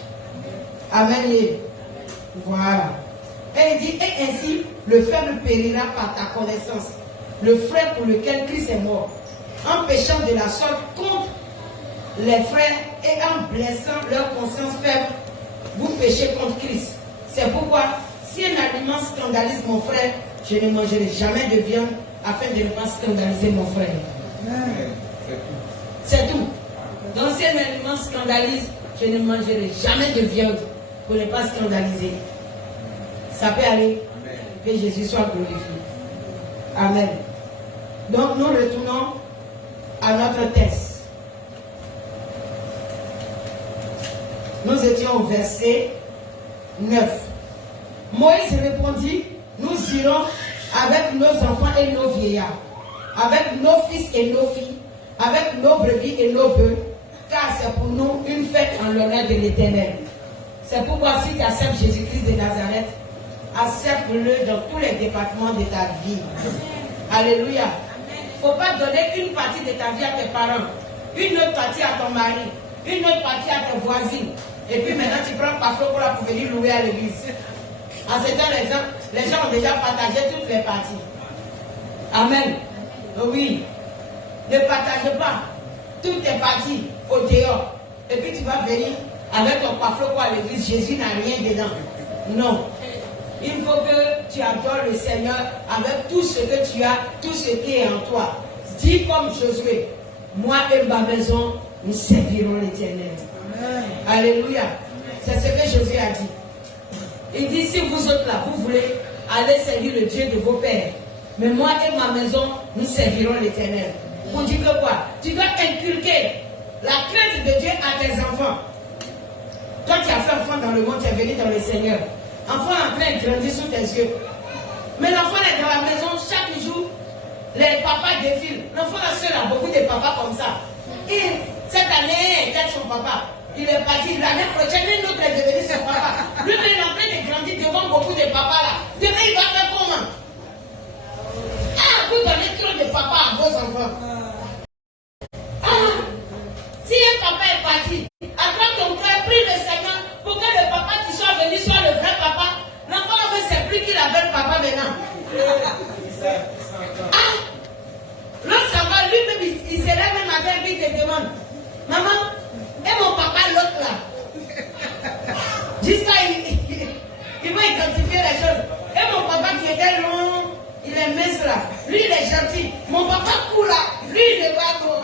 Amen. Voilà. Et il dit, et ainsi, le faible périra par ta connaissance. Le frère pour lequel Christ est mort. En péchant de la sorte contre les frères et en blessant leur conscience faible, vous péchez contre Christ. C'est pourquoi, si un aliment scandalise mon frère, je ne mangerai jamais de viande afin de ne pas scandaliser mon frère. C'est tout. Donc si un aliment scandalise, je ne mangerai jamais de viande pour ne pas scandaliser. Ça peut aller. Que Jésus soit glorifié. Amen. Donc nous retournons à notre texte. Nous étions au verset 9. Moïse répondit, nous irons avec nos enfants et nos vieillards, avec nos fils et nos filles, avec nos brebis et nos bœufs, car c'est pour nous une fête en l'honneur de l'Éternel. C'est pourquoi si tu acceptes Jésus-Christ de Nazareth, accepte-le dans tous les départements de ta vie. Alléluia. Il ne faut pas donner une partie de ta vie à tes parents, une autre partie à ton mari, une autre partie à tes voisines. Et puis maintenant tu prends parfois pour venir louer à l'église. En ce temps, les gens ont déjà partagé toutes les parties. Amen. Oui. Ne partage pas toutes tes parties au dehors. Et puis tu vas venir avec ton parfum à l'église. Jésus n'a rien dedans. Non. Il faut que tu adores le Seigneur avec tout ce que tu as, tout ce qui est en toi. Dis comme Josué, moi et ma maison, nous servirons l'Éternel. Alléluia. C'est ce que Josué a dit. Il dit, si vous autres là, vous voulez aller servir le Dieu de vos pères, mais moi et ma maison, nous servirons l'Éternel. Pour dire que quoi? Tu dois inculquer la crainte de Dieu à tes enfants. Toi qui as fait enfant dans le monde, tu es venu dans le Seigneur. Enfant en train de grandir sous tes yeux. Mais l'enfant est dans la maison, chaque jour, les papas défilent. L'enfant a seul a beaucoup de papas comme ça. Et cette année, il est son papa. Il est parti. L'année prochaine, une autre est devenu son papa. Lui, il est en train de grandir devant beaucoup de papas là. Demain, il va faire comment? Ah, vous donnez trop de papas à vos enfants. Ah, si un papa est parti, attrape ton cœur, prie le Seigneur pour que le papa qui soit venu soit le vrai papa. L'enfant ne sait plus qu'il appelle papa maintenant. Ah, l'autre ça va, lui-même, il se lève le matin et il te demande, maman, et mon papa l'autre là? Jusqu'à il va identifier les choses. Et mon papa qui était long, il est mince là. Lui, il est gentil. Mon papa court là. Lui, il est pas trop.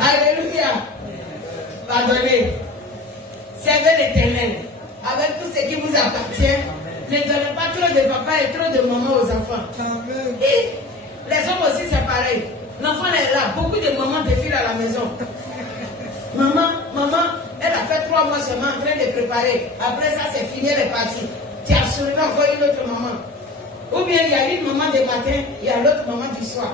Alléluia. Pardonnez. Servez l'Éternel avec tout ce qui vous appartient. Ne donnez pas trop de papa et trop de maman aux enfants. Et les hommes aussi, c'est pareil. L'enfant est là. Beaucoup de mamans défilent à la maison. Maman, elle a fait 3 mois seulement en train de préparer. Après ça, c'est fini, elle est partie. Tu as soulevé encore une autre maman. Ou bien il y a une maman du matin, il y a l'autre maman du soir.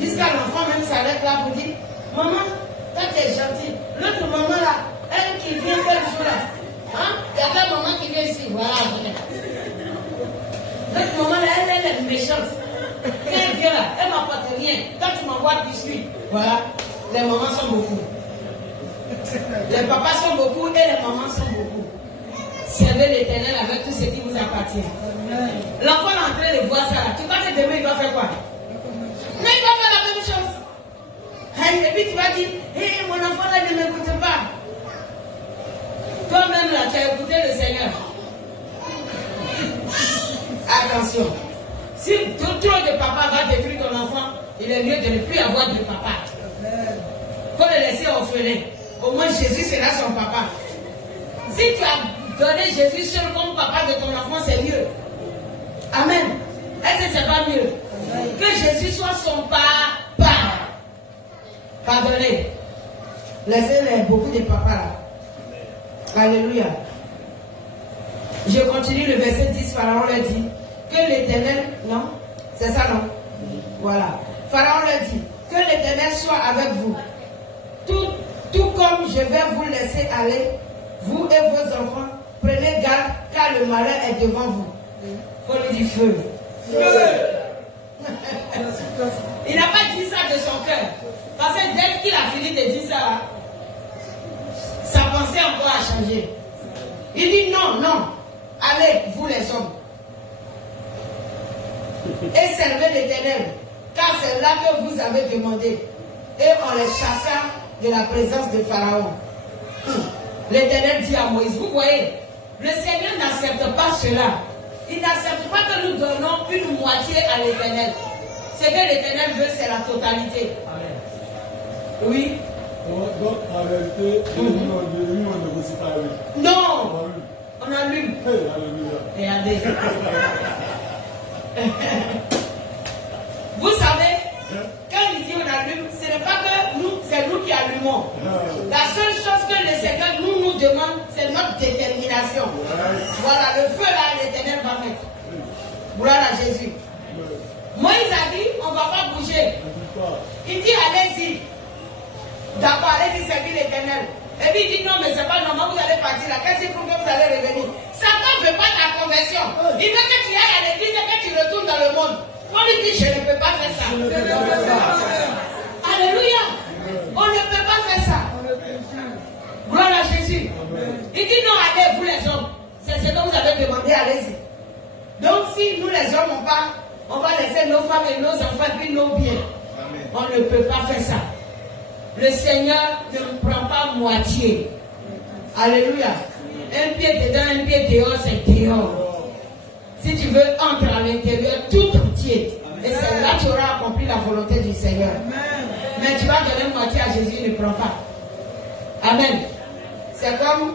Jusqu'à l'enfant même s'arrête là pour dire, maman, toi tu es gentille. L'autre maman là, elle qui vient tel jour là. Hein? Il y a ta maman qui vient ici. Voilà. L'autre maman là, elle est méchante. Quand elle vient là, elle ne m'apporte rien. Quand tu m'envoies biscuit, voilà. Les mamans sont beaucoup. Les papas sont beaucoup et les mamans sont beaucoup. Servez l'Éternel avec tout ce qui vous appartient. L'enfant est en train de voir ça. Tu crois que demain il va faire quoi? Non, il va faire la même chose. Et puis tu vas dire, hé, mon enfant là ne m'écoute pas. Toi-même là, tu as écouté le Seigneur. Attention. Si trop de papa va détruire ton enfant, il est mieux de ne plus avoir de papa. Il faut le laisser orphelin. Au moins Jésus sera son papa. Si tu as donné Jésus seul comme papa de ton enfant, c'est mieux. Amen. Est-ce que c'est pas mieux? Que Jésus soit son papa. Pardonnez. Laissez beaucoup de papas là. Alléluia. Je continue le verset 10. Pharaon leur dit que l'Éternel, non? C'est ça, non? Voilà. Pharaon leur dit que l'Éternel soit avec vous. Tout comme je vais vous laisser aller, vous et vos enfants, prenez garde car le malheur est devant vous. Il faut lui dire feu. Feu. Il n'a pas dit ça de son cœur. Parce que dès qu'il a fini de dire ça, sa pensée encore a changé. Il dit non, non. Allez, vous les hommes. Et servez l'Éternel. Car c'est là que vous avez demandé. Et on les chassa de la présence de Pharaon. L'Éternel dit à Moïse, vous voyez, le Seigneur n'accepte pas cela. Il n'accepte pas que nous donnons une moitié à l'Éternel. Ce que l'Éternel veut, c'est la totalité. Amen. Oui. Donc, en réalité, nous, on ne négocie pas avec. Non. On allume. Regardez. Vous savez, quand il dit on allume, ce n'est pas que nous, c'est nous qui allumons. La seule chose que le Seigneur nous demande, c'est notre détermination. Voilà, le feu là, l'Éternel va mettre. Gloire à Jésus. Moïse a dit, on ne va pas bouger. Il dit, allez-y. D'accord, allez-y servir l'Éternel. Et puis il dit, non, mais c'est pas normal, vous allez partir là. Qu'est-ce qu'il faut que vous allez revenir? Satan ne veut pas ta conversion. Il veut que tu ailles à l'église et que tu retournes dans le monde. On lui dit, je ne peux pas faire ça. Alléluia. On ne peut pas faire ça. Gloire à Jésus. Il dit, non, allez, vous les hommes. C'est ce que vous avez demandé, allez-y. Donc si nous les hommes, on va laisser nos femmes et nos enfants puis nos biens. On ne peut pas faire ça. Le Seigneur ne prend pas moitié. Alléluia. Un pied dedans, un pied dehors, c'est dehors. Si tu veux, entre à l'intérieur tout entier. Et c'est là que tu auras accompli la volonté du Seigneur. Mais tu vas donner moitié à Jésus, il ne prend pas. Amen. C'est comme,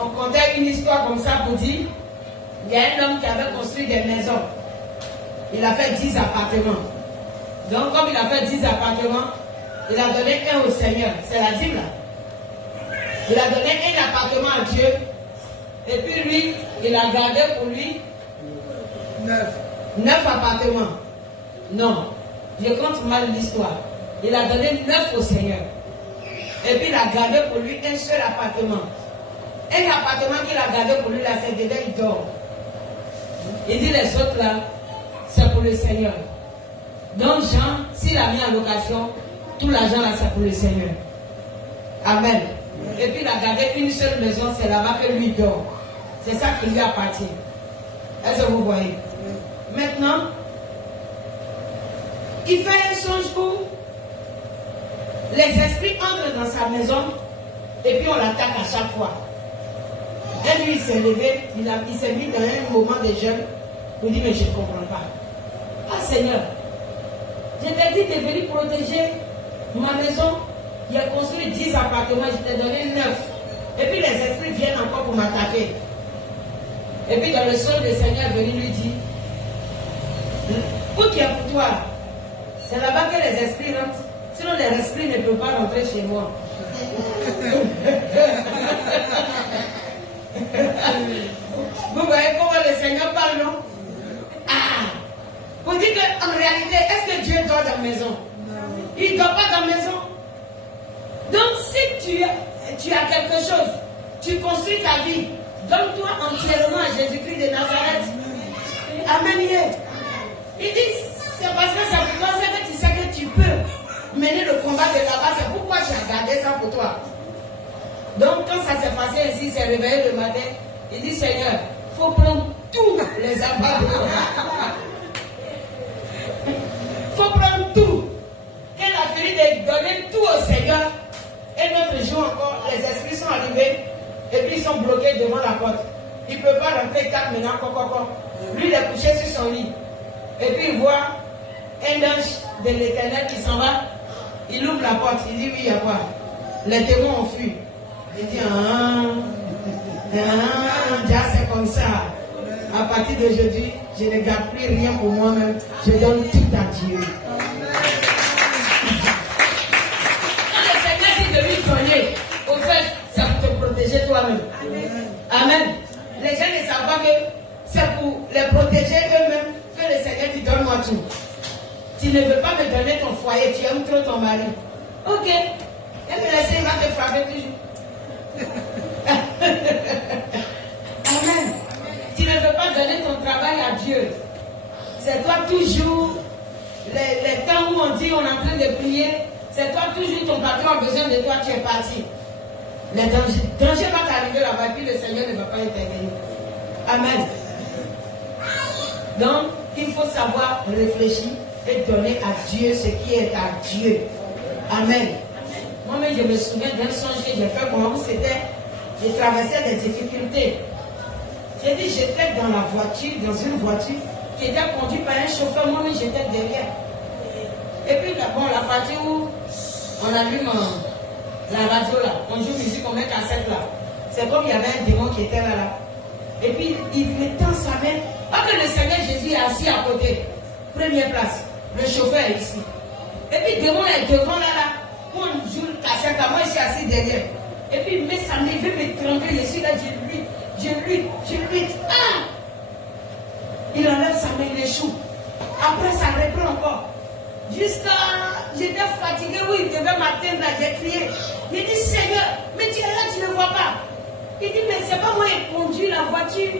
on contait une histoire comme ça pour dire, il y a un homme qui avait construit des maisons. Il a fait 10 appartements. Donc, comme il a fait 10 appartements, il a donné un au Seigneur. C'est la dîme là. Il a donné un appartement à Dieu. Et puis lui, il a gardé pour lui 9 appartements. Non, je compte mal l'histoire. Il a donné 9 au Seigneur. Et puis il a gardé pour lui un seul appartement. Un appartement qu'il a gardé pour lui là, c'est dedans, il dort. Il dit les autres là, c'est pour le Seigneur. Donc Jean, s'il a mis en location, tout l'argent là, c'est pour le Seigneur. Amen. Et puis il a gardé une seule maison, c'est là-bas que lui dort. C'est ça qui lui appartient. Est-ce que vous voyez? Maintenant, il fait un songe où les esprits entrent dans sa maison et puis on l'attaque à chaque fois. Et lui, il s'est levé, il s'est mis dans un moment de jeûne. Il dit, mais je ne comprends pas. Ah Seigneur, je t'ai dit de venir protéger ma maison. Il a construit 10 appartements, je t'ai donné 9. Et puis les esprits viennent encore pour m'attaquer. Et puis dans le songe, le Seigneur est venu lui dire, où qui est pour toi? C'est là-bas que les esprits rentrent. Sinon les esprits ne peuvent pas rentrer chez moi. Vous voyez comment le Seigneur parle, non? Ah! Vous dites qu'en réalité, est-ce que Dieu dort dans la maison? Il ne dort pas dans la maison. Donc si tu as quelque chose, tu construis ta vie, donne-toi entièrement à Jésus-Christ de Nazareth. Amen. Il dit, c'est parce que ça pour toi, c'est que tu sais que tu peux mener le combat de là-bas. C'est pourquoi j'ai gardé ça pour toi. Donc quand ça s'est passé ici, il s'est réveillé le matin. Il dit, Seigneur, il faut prendre tous les appartements. Il faut prendre tout. Qu'elle a fini de donner tout au Seigneur. Et notre jour encore, les esprits sont arrivés. Et puis ils sont bloqués devant la porte. Il ne peut pas rentrer, il tape maintenant, Lui, il est couché sur son lit. Et puis il voit un ange de l'Éternel qui s'en va. Il ouvre la porte, il dit, oui, il y a quoi? Les témoins ont fui. Il dit, déjà c'est comme ça. À partir d'aujourd'hui, je ne garde plus rien pour moi-même. Je donne tout à Dieu. Quand le Seigneur dit de lui donner, au fait, ça pour te protéger toi-même. Amen. Les gens ne savent pas que c'est pour les protéger eux-mêmes que le Seigneur dit donne-moi tout. Tu ne veux pas me donner ton foyer, tu aimes trop ton mari. Ok. Et me laisser, il va te frapper toujours. Amen. Tu ne veux pas donner ton travail à Dieu. C'est toi toujours les temps où on dit on est en train de prier, c'est toi toujours ton patron a besoin de toi, tu es parti. Le danger va t'arriver là-bas, puis le Seigneur ne va pas intervenir. Amen. Donc, il faut savoir réfléchir et donner à Dieu ce qui est à Dieu. Amen. Moi-même, je me souviens d'un songe que j'ai fait pour moi, c'était, j'ai traversé des difficultés. J'ai dit, j'étais dans la voiture, dans une voiture qui était conduite par un chauffeur, moi-même j'étais derrière. Et puis, bon, la partie où on allume la radio là, on joue musique, on met cassette là. C'est comme il y avait un démon qui était là. Et puis, il tend sa main. Pas que le Seigneur Jésus est assis à côté, première place. Le chauffeur est ici. Et puis, le démon est devant là. On joue le cassette là, moi je suis assis derrière. Et puis, il met sa main, il veut me trembler. Je suis là, je lutte. Ah! Il enlève sa main, il échoue. Après, ça reprend encore. J'étais fatigué, oui, il devait m'atteindre là, j'ai crié. J'ai dit, Seigneur, mais tu es là, tu ne vois pas. Il dit, mais c'est pas moi qui conduis la voiture.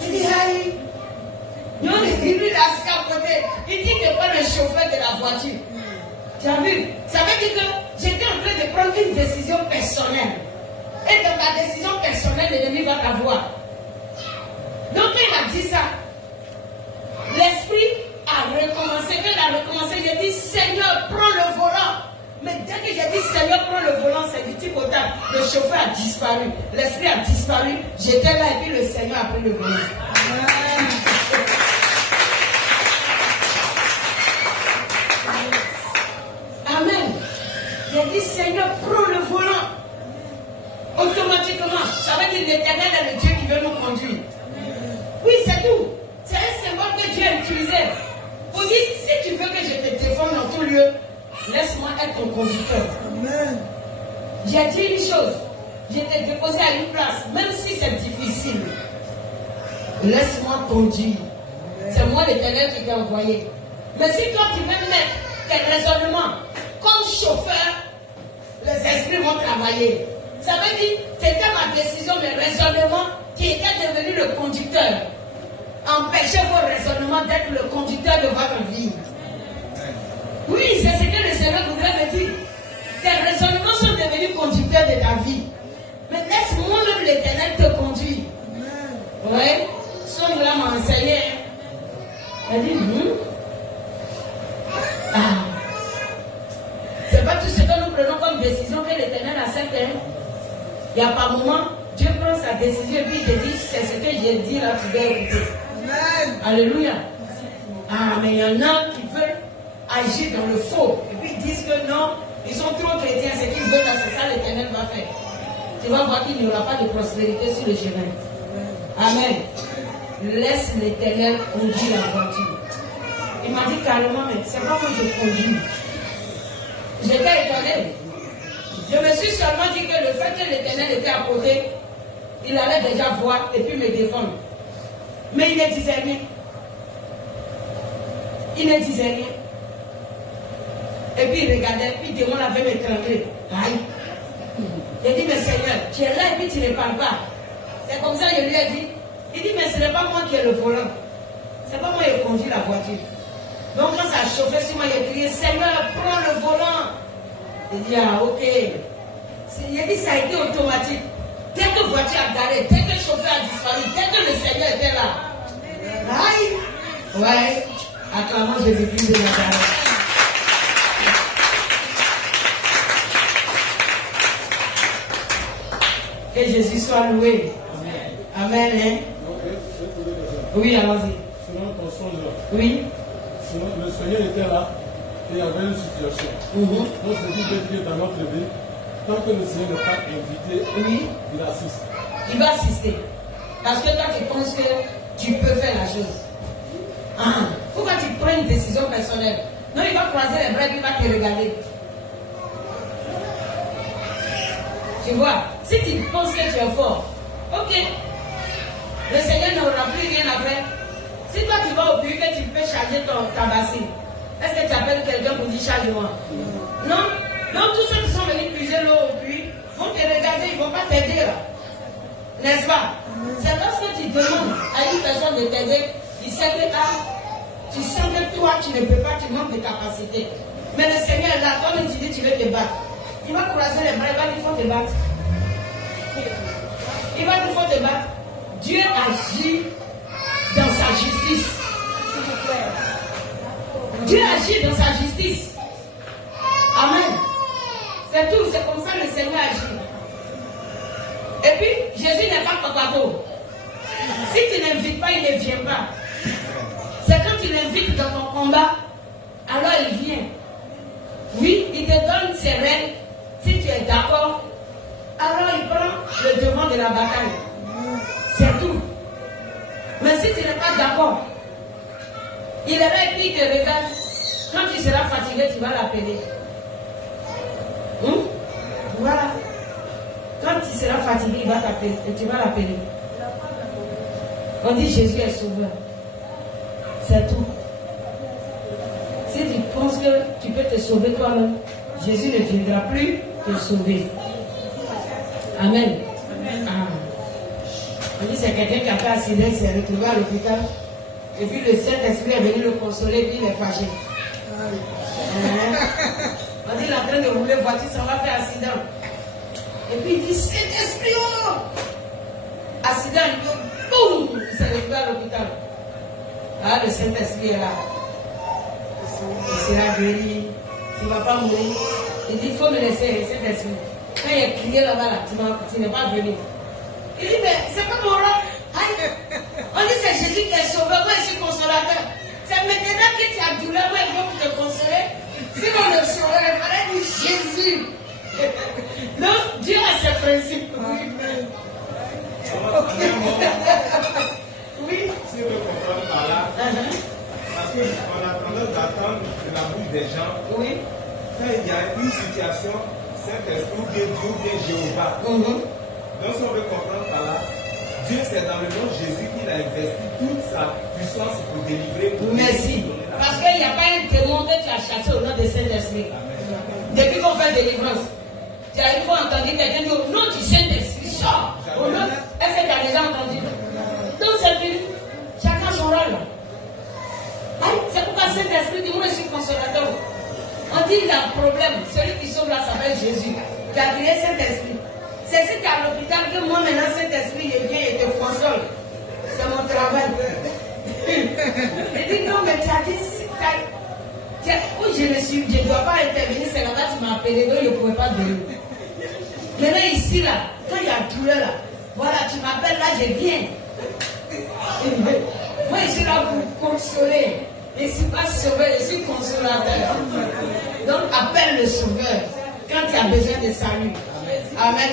J'ai dit, aïe. Non, il lui a assis à côté. Il dit, n'est pas le chauffeur de la voiture. Tu as vu? Ça veut dire que j'étais en train de prendre une décision personnelle. Et dans ta décision personnelle, l'ennemi va t'avoir. Donc, il m'a dit ça. L'esprit a recommencé. Quand il a recommencé, j'ai dit, Seigneur, prends le volant. Mais dès que j'ai dit, Seigneur, prends le volant, c'est du type potable. Le chauffeur a disparu. L'esprit a disparu. J'étais là et puis le Seigneur a pris le volant. Amen. J'ai dit, Seigneur, prends le volant. Automatiquement, ça veut dire l'Éternel est le Dieu qui veut nous conduire. Oui, c'est tout. C'est un symbole que Dieu a utilisé. Pour dire, si tu veux que je te défende dans tout lieu, laisse-moi être ton conducteur. Amen. J'ai dit une chose. Je t'ai déposé à une place, même si c'est difficile. Laisse-moi conduire. C'est moi l'Éternel qui t'ai envoyé. Mais si toi tu veux mettre tes raisonnements comme chauffeur, les esprits vont travailler. Ça veut dire, c'était ma décision, mes raisonnements qui étaient devenus le conducteur. Empêchez vos raisonnements d'être le conducteur de votre vie. Oui, c'est ce que le Seigneur voudrait me dire. Tes raisonnements sont devenus conducteurs de ta vie. Mais laisse moi-même l'Éternel te conduire. Oui, Sonia m'a enseigné. Elle dit, c'est pas tout ce que nous prenons comme décision que l'Éternel accepte. Il y a par moment, Dieu prend sa décision et puis il te dit, c'est ce que j'ai dit là, tu dois écouter. Amen. Alléluia. Ah, mais il y en a qui veulent agir dans le faux. Et puis ils disent que non, ils sont trop chrétiens, ce qu'ils veulent, c'est ça l'Éternel va faire. Tu vas voir qu'il n'y aura pas de prospérité sur le chemin. Amen. Laisse l'Éternel conduire la voiture. Il m'a dit carrément, mais c'est pas moi que je conduis. J'étais étonné. Je me suis seulement dit que le fait que l'Éternel était à côté, il allait déjà voir et puis me défendre. Mais il ne disait rien. Il ne disait rien. Et puis il regardait, puis le démon avait m'étranglé. Aïe. J'ai dit, mais Seigneur, tu es là et puis tu ne parles pas. C'est comme ça que je lui ai dit. Il dit, mais ce n'est pas moi qui ai le volant. C'est pas moi qui ai conduit la voiture. Donc quand ça a chauffé sur moi, j'ai crié, Seigneur, prends le volant. Il dit, ah ok. Il a dit, ça a été automatique. Dès que la voiture a garé, dès que le chauffeur a disparu, dès que le Seigneur était là. Aïe. Ouais. Acclamons Jésus-Christ de Nazareth. Que Jésus soit loué. Amen. Hein? Oui, allons-y. Selon ton songe là. Oui. Le Seigneur était là et il y avait une situation. Donc c'est dit que Dieu est dans notre vie. Tant que le Seigneur n'est pas invité, oui, il assiste. Il va assister. Parce que toi tu penses que tu peux faire la chose. Pourquoi tu prends une décision personnelle? Non, il va croiser les bras et il va te regarder. Tu vois, si tu penses que tu es fort, ok. Le Seigneur n'aura plus rien à faire. Si toi tu vas au puits que tu peux charger ta bassine, est-ce que tu appelles quelqu'un pour dire charge-moi? Non. Donc tous ceux qui sont venus puiser l'eau au puits vont te regarder, ils ne vont pas t'aider là. N'est-ce pas? C'est lorsque tu demandes à une personne de t'aider, il sait que Tu sens que toi, tu ne peux pas, tu manques de capacité. Mais le Seigneur est là, toi-même tu dis tu veux te battre. Il va croiser les bras, il va dire il faut te battre. Il va dire il faut te battre. Dieu agit dans sa justice. S'il vous plaît. Dieu agit dans sa justice. Amen. C'est tout, c'est comme ça que le Seigneur agit. Et puis, Jésus n'est pas papato. Si tu n'invites pas, il ne vient pas. C'est quand tu l'invites dans ton combat, alors il vient. Oui, il te donne ses règles. Si tu es d'accord, alors il prend le devant de la bataille. C'est tout. Mais si tu n'es pas d'accord, il est là et puis il te regarde. Quand tu seras fatigué, tu vas l'appeler. Voilà. Quand tu seras fatigué, il va t'appeler et tu vas l'appeler. On dit Jésus est sauveur. C'est tout. Si tu penses que tu peux te sauver toi-même, Jésus ne viendra plus te sauver. Amen. Ah. On dit c'est quelqu'un qui a fait accident, il s'est retrouvé à l'hôpital. Et puis le Saint-Esprit est venu le consoler, puis il est fâché. On dit il est en train de rouler voiture, ça va faire accident. Et puis il dit Saint-Esprit, oh! Accident, il dit boum! Il s'est retrouvé à l'hôpital. Ah, le Saint-Esprit est là. Il sera guéri. Il ne va pas mourir. Il dit il faut me laisser, Saint-Esprit. Quand il a crié là-bas, là, tu n'es pas venu. Il dit mais c'est pas mon rôle. On dit c'est Jésus qui est sauveur, moi je suis consolateur. C'est maintenant que tu as douleur, moi il faut te consoler. Si on le saurait, il fallait dire Jésus. Donc Dieu a ses principes. Oui. Si on veut comprendre par là, parce qu'on a tendance d'attendre de la bouche des gens. Oui. Quand il y a une situation, Saint-Esprit ou bien Dieu ou bien Jéhovah. Donc si on veut comprendre par là, Dieu c'est dans le nom de Jésus qu'il a investi toute sa puissance pour délivrer. Merci. Parce qu'il n'y a pas un démon que tu as chassé au nom de Saint-Esprit. Depuis qu'on fait délivrance, tu as une fois entendu quelqu'un dire au nom du Saint-Esprit, sort. Est-ce que tu as déjà entendu? Donc c'est fini. Chacun son rôle. C'est pourquoi Saint-Esprit dit moi je suis consolateur. On dit il y a un problème. Celui qui sauve là s'appelle Jésus. Qui a créé Saint-Esprit. C'est si tu es à l'hôpital que moi maintenant Saint-Esprit il vient et te console. C'est mon travail. Il dit non mais tu as dit où je ne dois pas intervenir, c'est là-bas tu m'as appelé, donc je ne pouvais pas venir. Maintenant ici là, quand il y a douleur là, voilà tu m'appelles là, je viens. Moi je suis là pour consoler. Je ne suis pas sauveur, je suis consolateur. Donc appelle le sauveur quand tu as besoin de salut. Amen.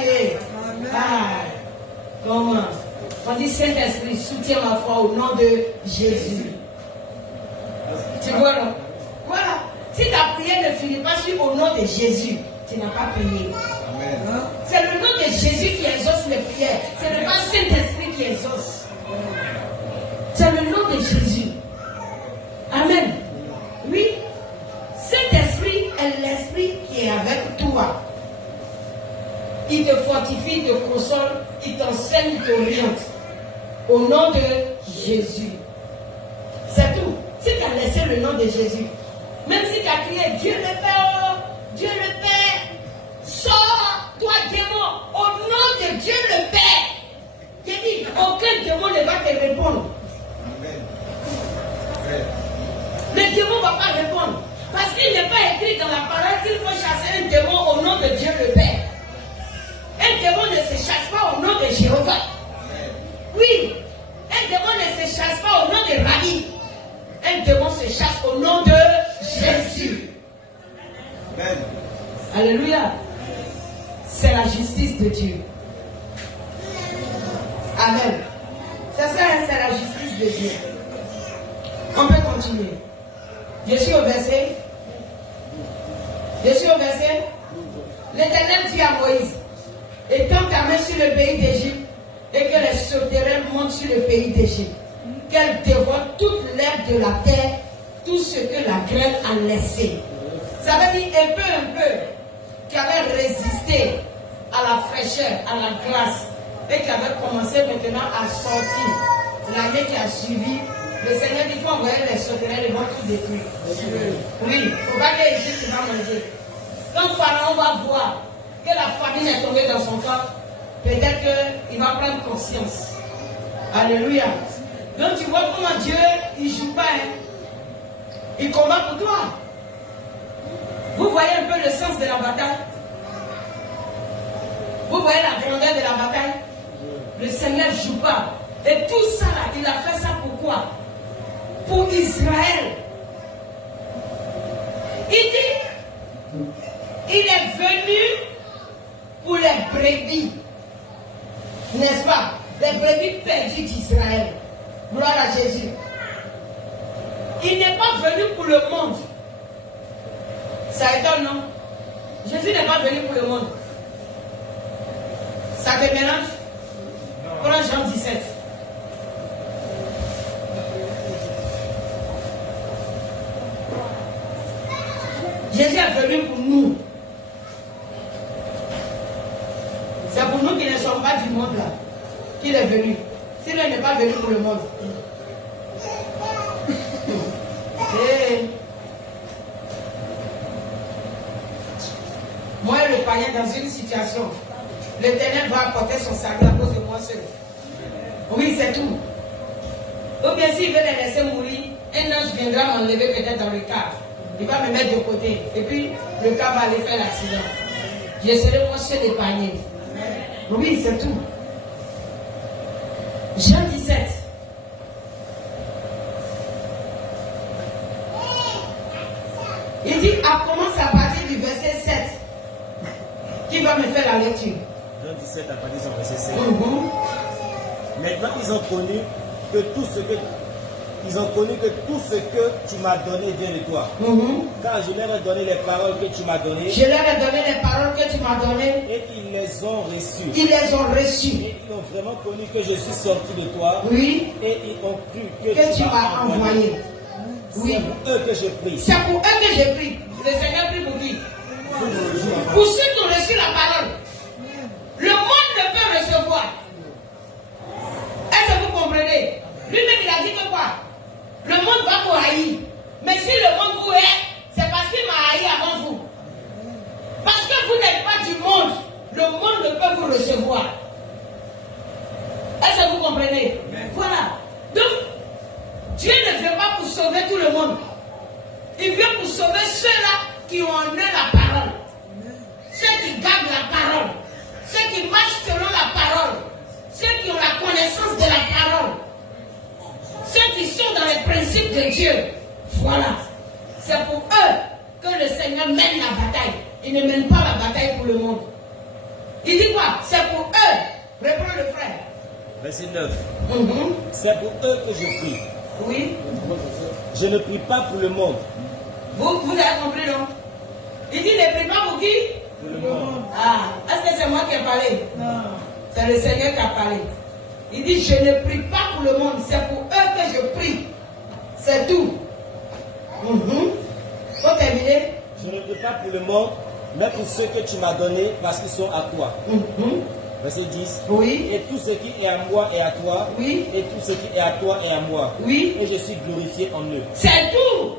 Ah, comment? On dit Saint-Esprit, soutiens ma foi au nom de Jésus. Tu vois non? Voilà. Si ta prière ne finit pas sur au nom de Jésus, tu n'as pas prié. C'est le nom de Jésus qui exauce les prières. Ce n'est pas Saint-Esprit qui exauce. C'est le nom de Jésus. Amen. Oui. Saint-Esprit est l'Esprit qui est avec toi. Il te fortifie, il te console, il t'enseigne, il t'oriente. Au nom de Jésus. C'est tout. Si tu as laissé le nom de Jésus, même si tu as crié Dieu le Père, Dieu le Père, sors, toi démon, au nom de Dieu le Père. J'ai dit, aucun démon ne va te répondre. Le démon ne va pas répondre. Parce qu'il n'est pas écrit dans la parole qu'il faut chasser un démon au nom de Dieu le Père. Un démon ne se chasse pas au nom de Jéhovah. Oui, un démon ne se chasse pas au nom de Rabbi. Un démon se chasse au nom de Jésus. Amen. Alléluia. C'est la justice de Dieu. Amen. C'est ça, c'est la justice de Dieu. On peut continuer. Je suis au verset. L'Éternel dit à Moïse, étends ta main sur le pays d'Égypte et que les sauterelles montent sur le pays d'Égypte. Qu'elles dévorent toute l'herbe de la terre, tout ce que la grêle a laissé. Ça veut dire un peu, qui avait résisté à la fraîcheur, à la glace, et qui avait commencé maintenant à sortir. L'année qui a suivi, Le Seigneur dit qu'il faut envoyer les sauterelles, ils vont tout détruire. Oui, il ne faut pas que l'Égypte va manger. Quand Pharaon va voir que la famine est tombée dans son corps, peut-être qu'il va prendre conscience. Alléluia. Donc tu vois comment Dieu, il ne joue pas. Hein? Il combat pour toi. Vous voyez un peu le sens de la bataille? Vous voyez la grandeur de la bataille? Le Seigneur ne joue pas. Et tout ça là, il a fait ça pourquoi? Pour Israël. Il dit, il est venu pour les brebis. N'est-ce pas? Les brebis perdues d'Israël. Gloire à Jésus. Il n'est pas venu pour le monde. Ça étonne, non? Jésus n'est pas venu pour le monde. Ça te mélange? Prends Jean 17. Jésus est venu pour nous. C'est pour nous qui ne sommes pas du monde là qu'il est venu. Sinon, il n'est pas venu pour le monde. Et moi et le païen dans une situation, l'Éternel va apporter son salut à cause de moi seul. Oui, c'est tout. Ou bien s'il veut les laisser mourir, un ange viendra m'enlever peut-être dans le car. Il va me mettre de côté. Et puis, le car va aller faire l'accident. Je serai moi seul épargné. Oui, c'est tout. Jean 17. Il dit, commence à partir du verset 7. Qui va me faire la lecture? Jean 17 à partir du verset 7. Maintenant, ils ont connu que tout ce que tu m'as donné vient de toi. Car je leur ai donné les paroles que tu m'as données. Je leur ai donné les paroles que tu m'as données. Et ils les ont reçues. Ils les ont reçues. Et ils ont vraiment connu que je suis sorti de toi. Oui. Et ils ont cru que tu m'as envoyé. Oui. C'est pour eux que je prie. C'est pour eux que je prie. Le Seigneur prie pour qui? Pour ceux qui ont reçu la parole. Le monde ne peut recevoir. Est-ce que vous comprenez? Lui-même, il a dit que quoi? Le monde va vous haïr. Mais si le monde vous hait, c'est parce qu'il m'a haï avant vous. Parce que vous n'êtes pas du monde. Le monde ne peut vous recevoir. Est-ce que vous comprenez? Voilà. Donc, Dieu ne vient pas pour sauver tout le monde. Il vient pour sauver ceux-là qui ont en eux la parole. Ceux qui gardent la parole. Ceux qui marchent selon la parole. Ceux qui ont la connaissance de la parole. Ceux qui sont dans les principes de Dieu. Voilà. C'est pour eux que le Seigneur mène la bataille. Il ne mène pas la bataille pour le monde. Il dit quoi? C'est pour eux. Reprends le frère. Verset 9. C'est pour eux que je prie. Oui. Je ne prie pas pour le monde. Vous avez compris, non? Il dit ne prie pas pour qui? Pour le monde. Ah, est-ce que c'est moi qui ai parlé? Non. C'est le Seigneur qui a parlé. Il dit je ne prie pas pour le monde, c'est pour eux que je prie. C'est tout. Faut terminer. Je ne prie pas pour le monde, mais pour ceux que tu m'as donnés parce qu'ils sont à toi. Verset 10. Oui. Et tout ce qui est à moi est à toi. Oui. Et tout ce qui est à toi est à moi. Oui. Et je suis glorifié en eux. C'est tout.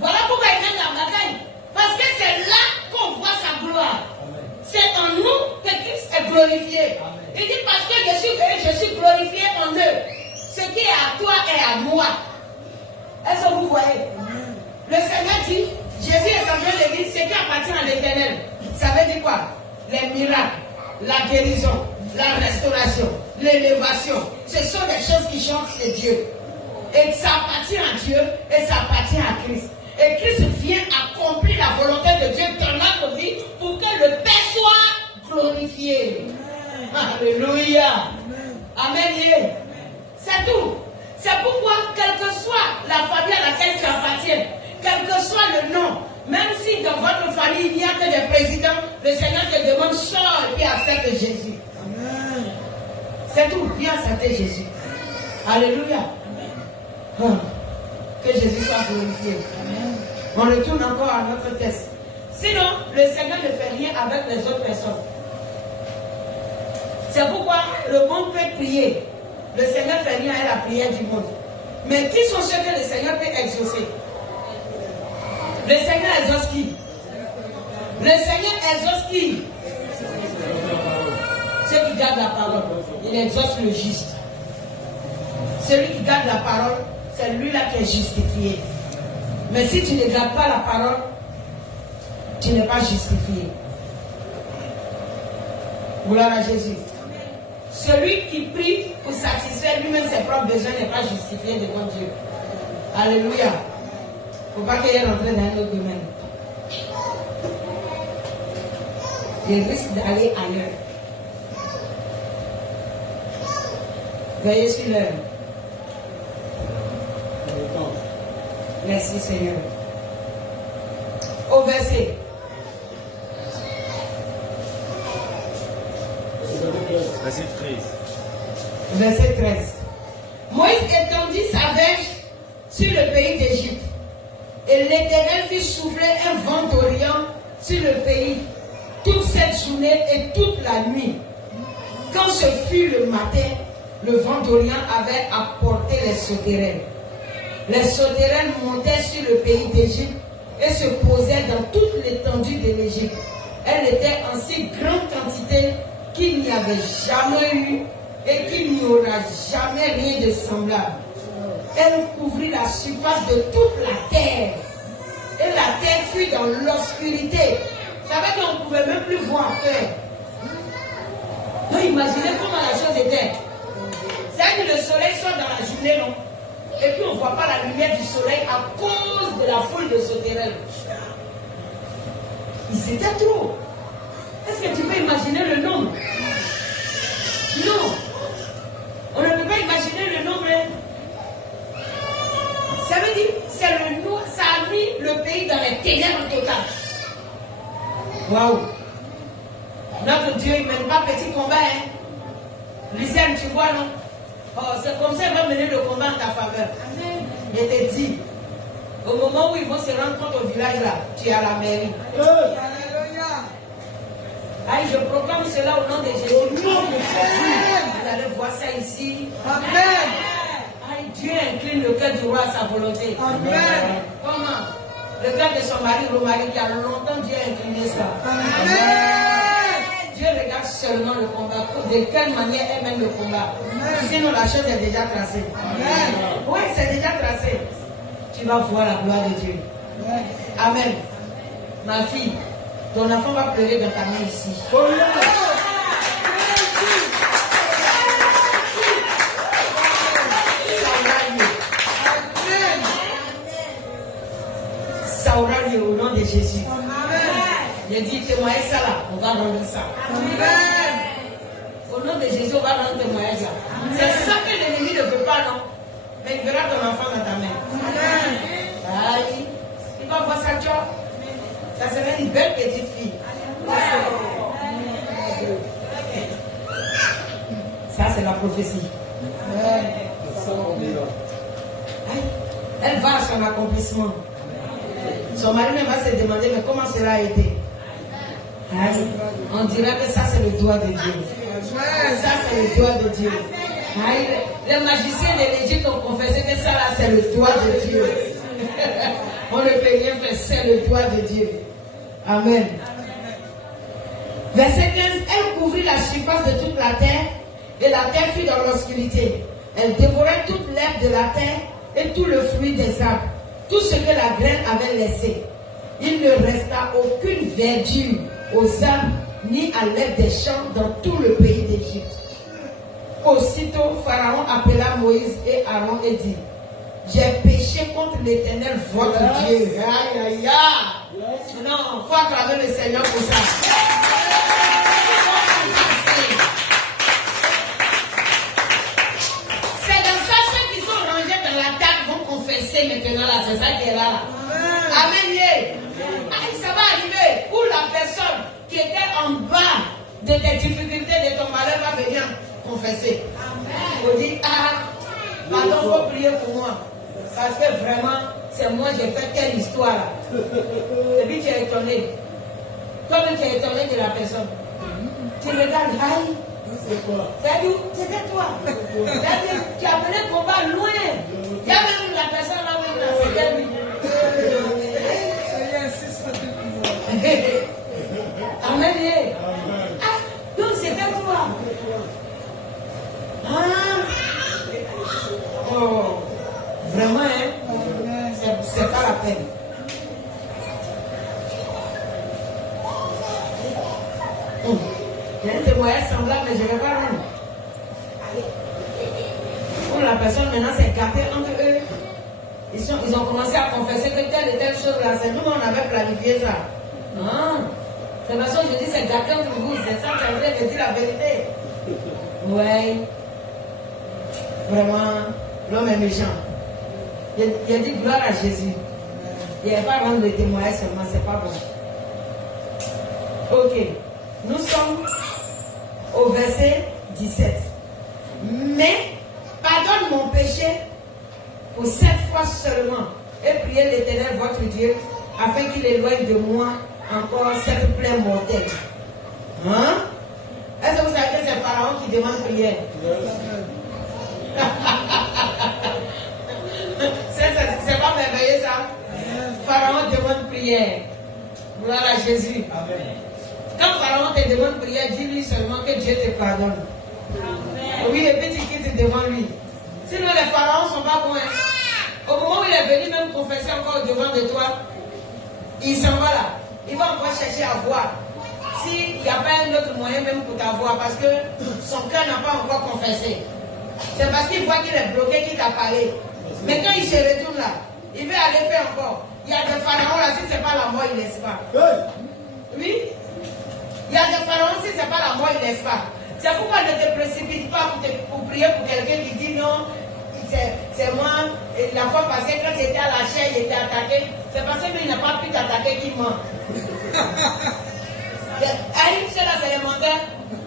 Voilà pourquoi il gagne la bataille. Parce que c'est là qu'on voit sa gloire. C'est en nous que Christ est glorifié. Il dit parce que je suis glorifié en eux. Ce qui est à toi est à moi. Est-ce que vous voyez? Le Seigneur dit, Jésus est en train de dire ce qui appartient à l'Éternel. Ça veut dire quoi? Les miracles, la guérison, la restauration, l'élévation. Ce sont des choses qui chantent chez Dieu. Et ça appartient à Dieu et ça appartient à Christ. Et Christ vient accomplir la volonté de Dieu dans notre vie pour que le Père soit glorifié. Alléluia. Amen. C'est tout. C'est pourquoi, quelle que soit la famille à laquelle tu appartiens, quel que soit le nom, même si dans votre famille il n'y a que des présidents, le Seigneur te demande sors et accepte Jésus. Amen. C'est tout. Viens accepter Jésus. Alléluia. Que Jésus soit glorifié. Amen. On retourne encore à notre texte. Sinon, le Seigneur ne fait rien avec les autres personnes. C'est pourquoi le monde peut prier. Le Seigneur ne fait rien à la prière du monde. Mais qui sont ceux que le Seigneur peut exaucer? Le Seigneur exauce qui? Le Seigneur exauce qui? Ceux qui gardent la parole. Il exauce le juste. Celui qui garde la parole, c'est lui-là qui est justifié. Mais si tu ne gardes pas la parole, tu n'es pas justifié. Gloire à Jésus. Celui qui prie pour satisfaire lui-même ses propres besoins n'est pas justifié devant Dieu. Alléluia. Il ne faut pas qu'il ait rentré dans un autre domaine. Il risque d'aller ailleurs. Veillez sur l'heure. Merci Seigneur. Au verset. Verset 13. Verset 13. Moïse étendit sa verge sur le pays d'Égypte. Et l'Éternel fit souffler un vent d'Orient sur le pays toute cette journée et toute la nuit. Quand ce fut le matin, le vent d'Orient avait apporté les sauterelles. Les sauterelles montaient sur le pays d'Égypte et se posaient dans toute l'étendue de l'Égypte. Elles étaient en si grande quantité qu'il n'y avait jamais eu et qu'il n'y aura jamais rien de semblable. Elle couvrit la surface de toute la terre. Et la terre fut dans l'obscurité. Ça veut dire qu'on ne pouvait même plus voir terre. Donc imaginez comment la chose était. C'est-à-dire que le soleil sort dans la journée, non? Et puis on ne voit pas la lumière du soleil à cause de la foule de sauterelles. Ils étaient trop. Est-ce que tu peux imaginer le nombre? Non. On ne peut pas imaginer le nombre. Ça veut dire, c'est le noir, ça a mis le pays dans les ténèbres totales. Waouh. Notre Dieu, il ne mène pas petit combat. Hein. Lysiane, tu vois, non? Oh, c'est comme ça qu'il va mener le combat en ta faveur. Je te dis, au moment où ils vont se rendre compte au village là, tu es à la mairie. Aïe, je proclame cela au nom de Jésus. Au nom de Jésus. Vous allez voir ça ici. Amen. Aïe, Dieu incline le cœur du roi à sa volonté. Amen. Comment? Le cœur de son mari, le mari qui a longtemps Dieu a incliné ça. Amen. Dieu regarde seulement le combat. De quelle manière elle mène le combat. Amen. Sinon la chose est déjà tracée. Amen. Oui, c'est déjà tracé. Tu vas voir la gloire de Dieu. Amen. Amen. Ma fille, ton enfant va pleurer dans ta main ici. Oh, yeah. Ça aura lieu au nom de Jésus. Je dis, témoignez ça là, on va rendre ça. Amen. Au nom de Jésus, on va rendre témoignage là. C'est ça que l'ennemi ne veut pas, non? Mais il verra ton enfant dans ta main. Amen. Aïe. Il va voir sa joie. Ça serait une belle petite fille. Ça, c'est la prophétie. Elle va à son accomplissement. Son mari même va se demander, mais comment cela a été? On dirait que ça, c'est le doigt de Dieu. Ça, c'est le doigt de Dieu. Les magiciens de l'Égypte ont confessé que ça, là, c'est le doigt de Dieu. On ne peut rien faire, c'est le doigt de Dieu. Amen. Verset 15, elle couvrit la surface de toute la terre, et la terre fut dans l'obscurité. Elle dévorait toute l'herbe de la terre et tout le fruit des arbres, tout ce que la graine avait laissé. Il ne resta aucune verdure aux arbres ni à l'herbe des champs dans tout le pays d'Égypte. Aussitôt, Pharaon appela Moïse et Aaron et dit, j'ai péché contre l'Éternel votre Dieu. Aïe, aïe, aïe. Non, il faut acclamer le Seigneur pour ça. C'est dans ça, ceux qui sont rangés dans la table vont confesser maintenant là. C'est ça qui est là. Amen. Aïe, ça va arriver où la personne qui était en bas de tes difficultés, de ton malheur va venir confesser. On dit, pardon, il faut prier pour moi. Parce que vraiment, c'est moi, j'ai fait telle histoire. Et puis tu es étonné. Comme tu es étonné de la personne. Tu regardes, aïe, C'est d'où? C'était toi. C'est-à-dire, tu as mené le combat loin. Il y a même la personne là, même là, c'était lui. Amen. Ah, donc c'était toi. Ah. Oh. Vraiment, hein? C'est pas la peine. Il y a un témoignage semblable, mais je ne vais pas rendre. Pour la personne, maintenant, s'est gâtée entre eux. Ils ont commencé à confesser que telle et telle chose là. C'est nous, on avait planifié ça. Non. C'est parce que je dis, c'est gâté entre vous. C'est ça que j'ai dit la vérité. Ouais. Vraiment, l'homme est méchant. Il a dit gloire à Jésus. Il n'y avait pas rendre le témoignage seulement, c'est pas bon. Ok. Nous sommes au verset 17. Mais pardonne mon péché pour 7 fois seulement et priez l'Éternel votre Dieu afin qu'il éloigne de moi encore cette plaie mortelle. Hein? Est-ce que vous savez que c'est Pharaon qui demande prière? C'est pas merveilleux ça? Pharaon demande prière. Gloire à Jésus. Amen. Quand Pharaon te demande prière, dis-lui seulement que Dieu te pardonne. Amen. Oui, et puis tu quittes devant lui. Sinon les pharaons ne sont pas bons. Au moment où il est venu même confesser encore devant de toi, il s'en va là. Il va encore chercher à voir s'il n'y a pas un autre moyen même pour t'avoir parce que son cœur n'a pas encore confessé. C'est parce qu'il voit qu'il est bloqué qu'il t'a parlé. Mais quand il se retourne là, il veut aller faire encore. Il y a des pharaons là, si ce n'est pas la mort, il ne laisse pas. Oui. Il y a des pharaons, si ce n'est pas la mort, il ne laisse pas. C'est pourquoi ne te précipite pas pour prier pour quelqu'un qui dit non, c'est moi. Et la fois passée, quand j'étais à la chair, il était attaqué. C'est parce qu'il n'a pas pu t'attaquer qu'il ment. C'est là, c'est le menteur.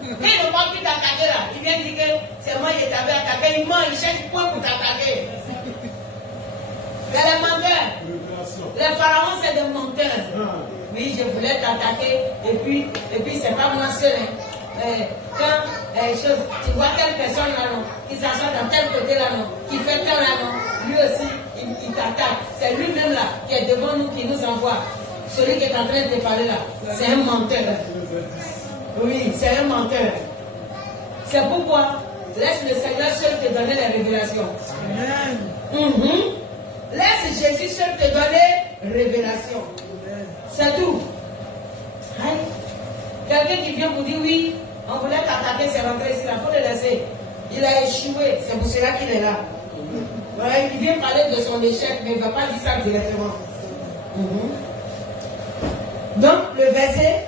Quand il n'a pas pu t'attaquer là, il vient dire que c'est moi qui t'avais attaqué. Il ment, il cherche point pour t'attaquer. C'est les menteurs. Les pharaons, c'est des menteurs. Oui, je voulais t'attaquer et puis c'est pas moi seul. Quand tu vois telle personne là, non, qui s'assoit dans tel côté là, non, qui fait tel là, non, lui aussi, il t'attaque. C'est lui-même là qui est devant nous, qui nous envoie. Celui qui est en train de te parler là, c'est un menteur. Oui, c'est un menteur. C'est pourquoi laisse le Seigneur seul te donner les révélations. Amen. Laisse Jésus seul te donner révélation. C'est tout. Quelqu'un qui vient pour dire oui, on voulait t'attaquer, c'est rentré ici, il faut le laisser. Il a échoué, c'est pour cela qu'il est là. Ouais, il vient parler de son échec, mais il ne va pas dire ça directement. Donc, le verset,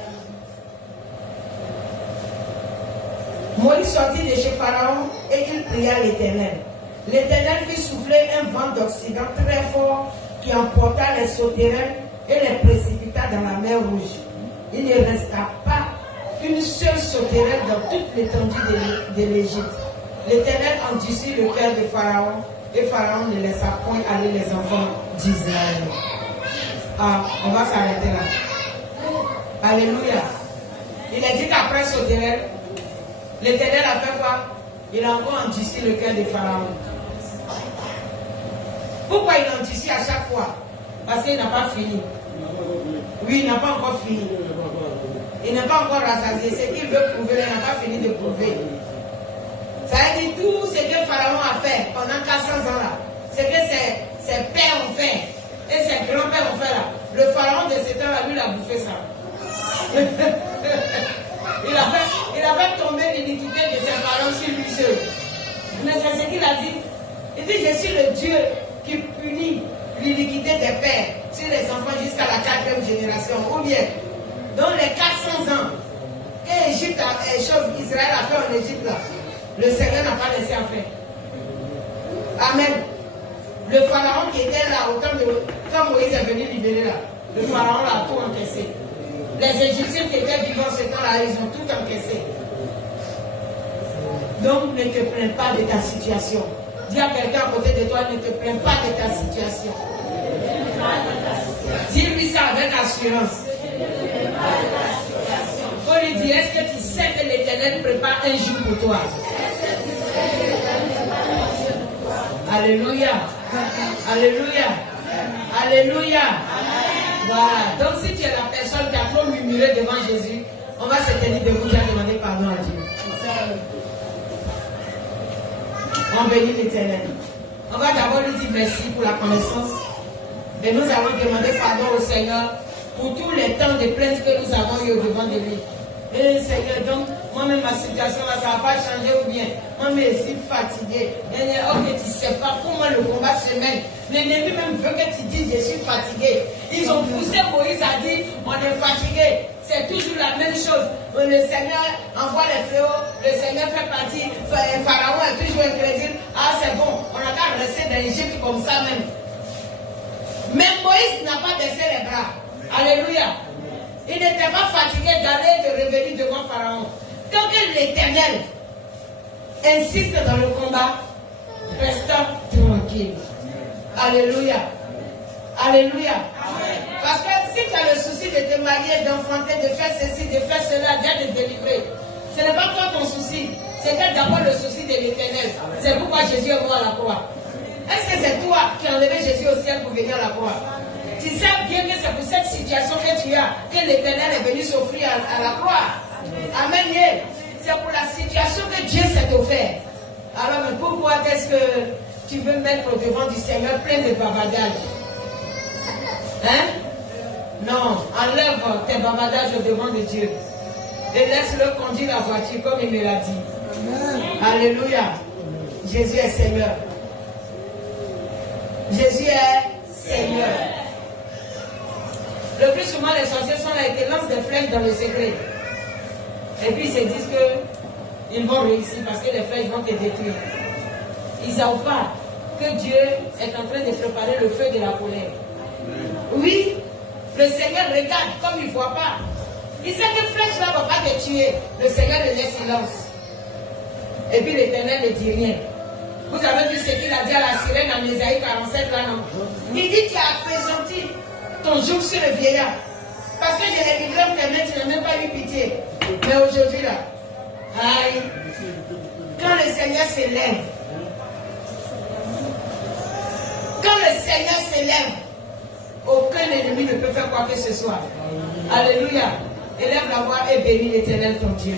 Moïse sortit de chez Pharaon et il pria l'Éternel. L'Éternel fit souffler un vent d'Occident très fort qui emporta les sauterelles et les précipita dans la mer Rouge. Il ne resta pas une seule sauterelle dans toute l'étendue de l'Égypte. L'Éternel endurcit le cœur de Pharaon et Pharaon ne laissa point aller les enfants d'Israël. Ah, on va s'arrêter là. Alléluia. Il a dit qu'après sauterelle, l'Éternel a fait quoi? Il a encore endurci le cœur de Pharaon. Pourquoi il endurcit à chaque fois? Parce qu'il n'a pas fini. Oui, il n'a pas encore fini. Il n'est pas encore rassasié. Ce qu'il veut prouver, il n'a pas fini de prouver. Ça veut dire tout ce que Pharaon a fait pendant 400 ans là, ce que ses pères ont fait et ses grands-pères ont fait là. Le Pharaon de ce temps-là, lui, il a bouffé ça. il a fait tomber l'iniquité de ses parents sur lui seul. Mais c'est ce qu'il a dit. Il dit, je suis le Dieu qui punit l'iniquité des pères sur les enfants jusqu'à la 4e génération. Ou bien, dans les 400 ans que Israël a fait en Égypte là, le Seigneur n'a pas laissé en faire. Amen. Le Pharaon qui était là au temps de quand Moïse est venu libérer là, le Pharaon l'a tout encaissé. Les Égyptiens qui étaient vivants ce temps-là, ils ont tout encaissé. Donc ne te plains pas de ta situation. Dis à quelqu'un à côté de toi, ne te plains pas de ta situation. Dis-lui ça avec assurance. Faut lui dire, est-ce que tu sais que l'Éternel l'Éternel prépare un jour pour toi. Alléluia. Alléluia. Alléluia. Voilà. Donc si tu es la personne qui a trop murmuré devant Jésus, on va se tenir debout et demander pardon à Dieu. On bénit l'Éternel. On va d'abord lui dire merci pour la connaissance. Et nous allons demander pardon au Seigneur pour tous les temps de plainte que nous avons eu au devant de lui. Et Seigneur, donc, moi-même, ma situation là, ça n'a pas changé ou bien. Moi-même, je suis fatigué. Et ok, tu ne sais pas comment le combat se mène. L'ennemi même veut que tu dises, je suis fatigué. Ils ont poussé Moïse à dire, on est fatigué. C'est toujours la même chose. Le Seigneur envoie les fléaux, le Seigneur fait partie, Pharaon est toujours incrédule. Ah, c'est bon, on n'a qu'à rester dans l'Égypte comme ça même. Mais Moïse n'a pas baissé les bras. Alléluia. Il n'était pas fatigué d'aller et de revenir devant Pharaon. Donc l'Éternel insiste dans le combat, restant tranquille. Alléluia. Alléluia. Parce que si tu as le souci de te marier, d'enfanter, de faire ceci, de faire cela, Dieu de te délivrer. Ce n'est pas toi ton souci. C'était d'abord le souci de l'Éternel. C'est pourquoi Jésus est mort à la croix. Est-ce que c'est toi qui as enlevé Jésus au ciel pour venir à la croix? Tu sais bien que c'est pour cette situation que tu as que l'Éternel est venu s'offrir à la croix. Amen. C'est pour la situation que Dieu s'est offert. Alors, mais pourquoi est-ce que tu veux mettre au devant du Seigneur plein de bavardage? Hein? Non, enlève tes bavardages au devant de Dieu. Et laisse-le conduire la voiture comme il me l'a dit. Amen. Alléluia. Jésus est Seigneur. Jésus est Seigneur. Le plus souvent, les sorciers sont là et te lancent des flèches dans le secret. Et puis ils se disent qu'ils vont réussir parce que les flèches vont te détruire. Ils ne savent pas que Dieu est en train de préparer le feu de la colère. Oui, le Seigneur regarde comme il ne voit pas. Il sait que flèche là ne va pas te tuer. Le Seigneur le laisse silence. Et puis l'Éternel ne dit rien. Vous avez vu ce qu'il a dit à la sirène en Ésaïe 47 là, non? Il dit, tu as pressenti ton jour sur le vieillard. Parce que je l'ai livré en tes mains, tu n'as même pas eu pitié. Mais aujourd'hui là, aïe, quand le Seigneur s'élève, aucun ennemi ne peut faire quoi que ce soit. Alléluia. Élève la voix et bénis l'Éternel ton Dieu.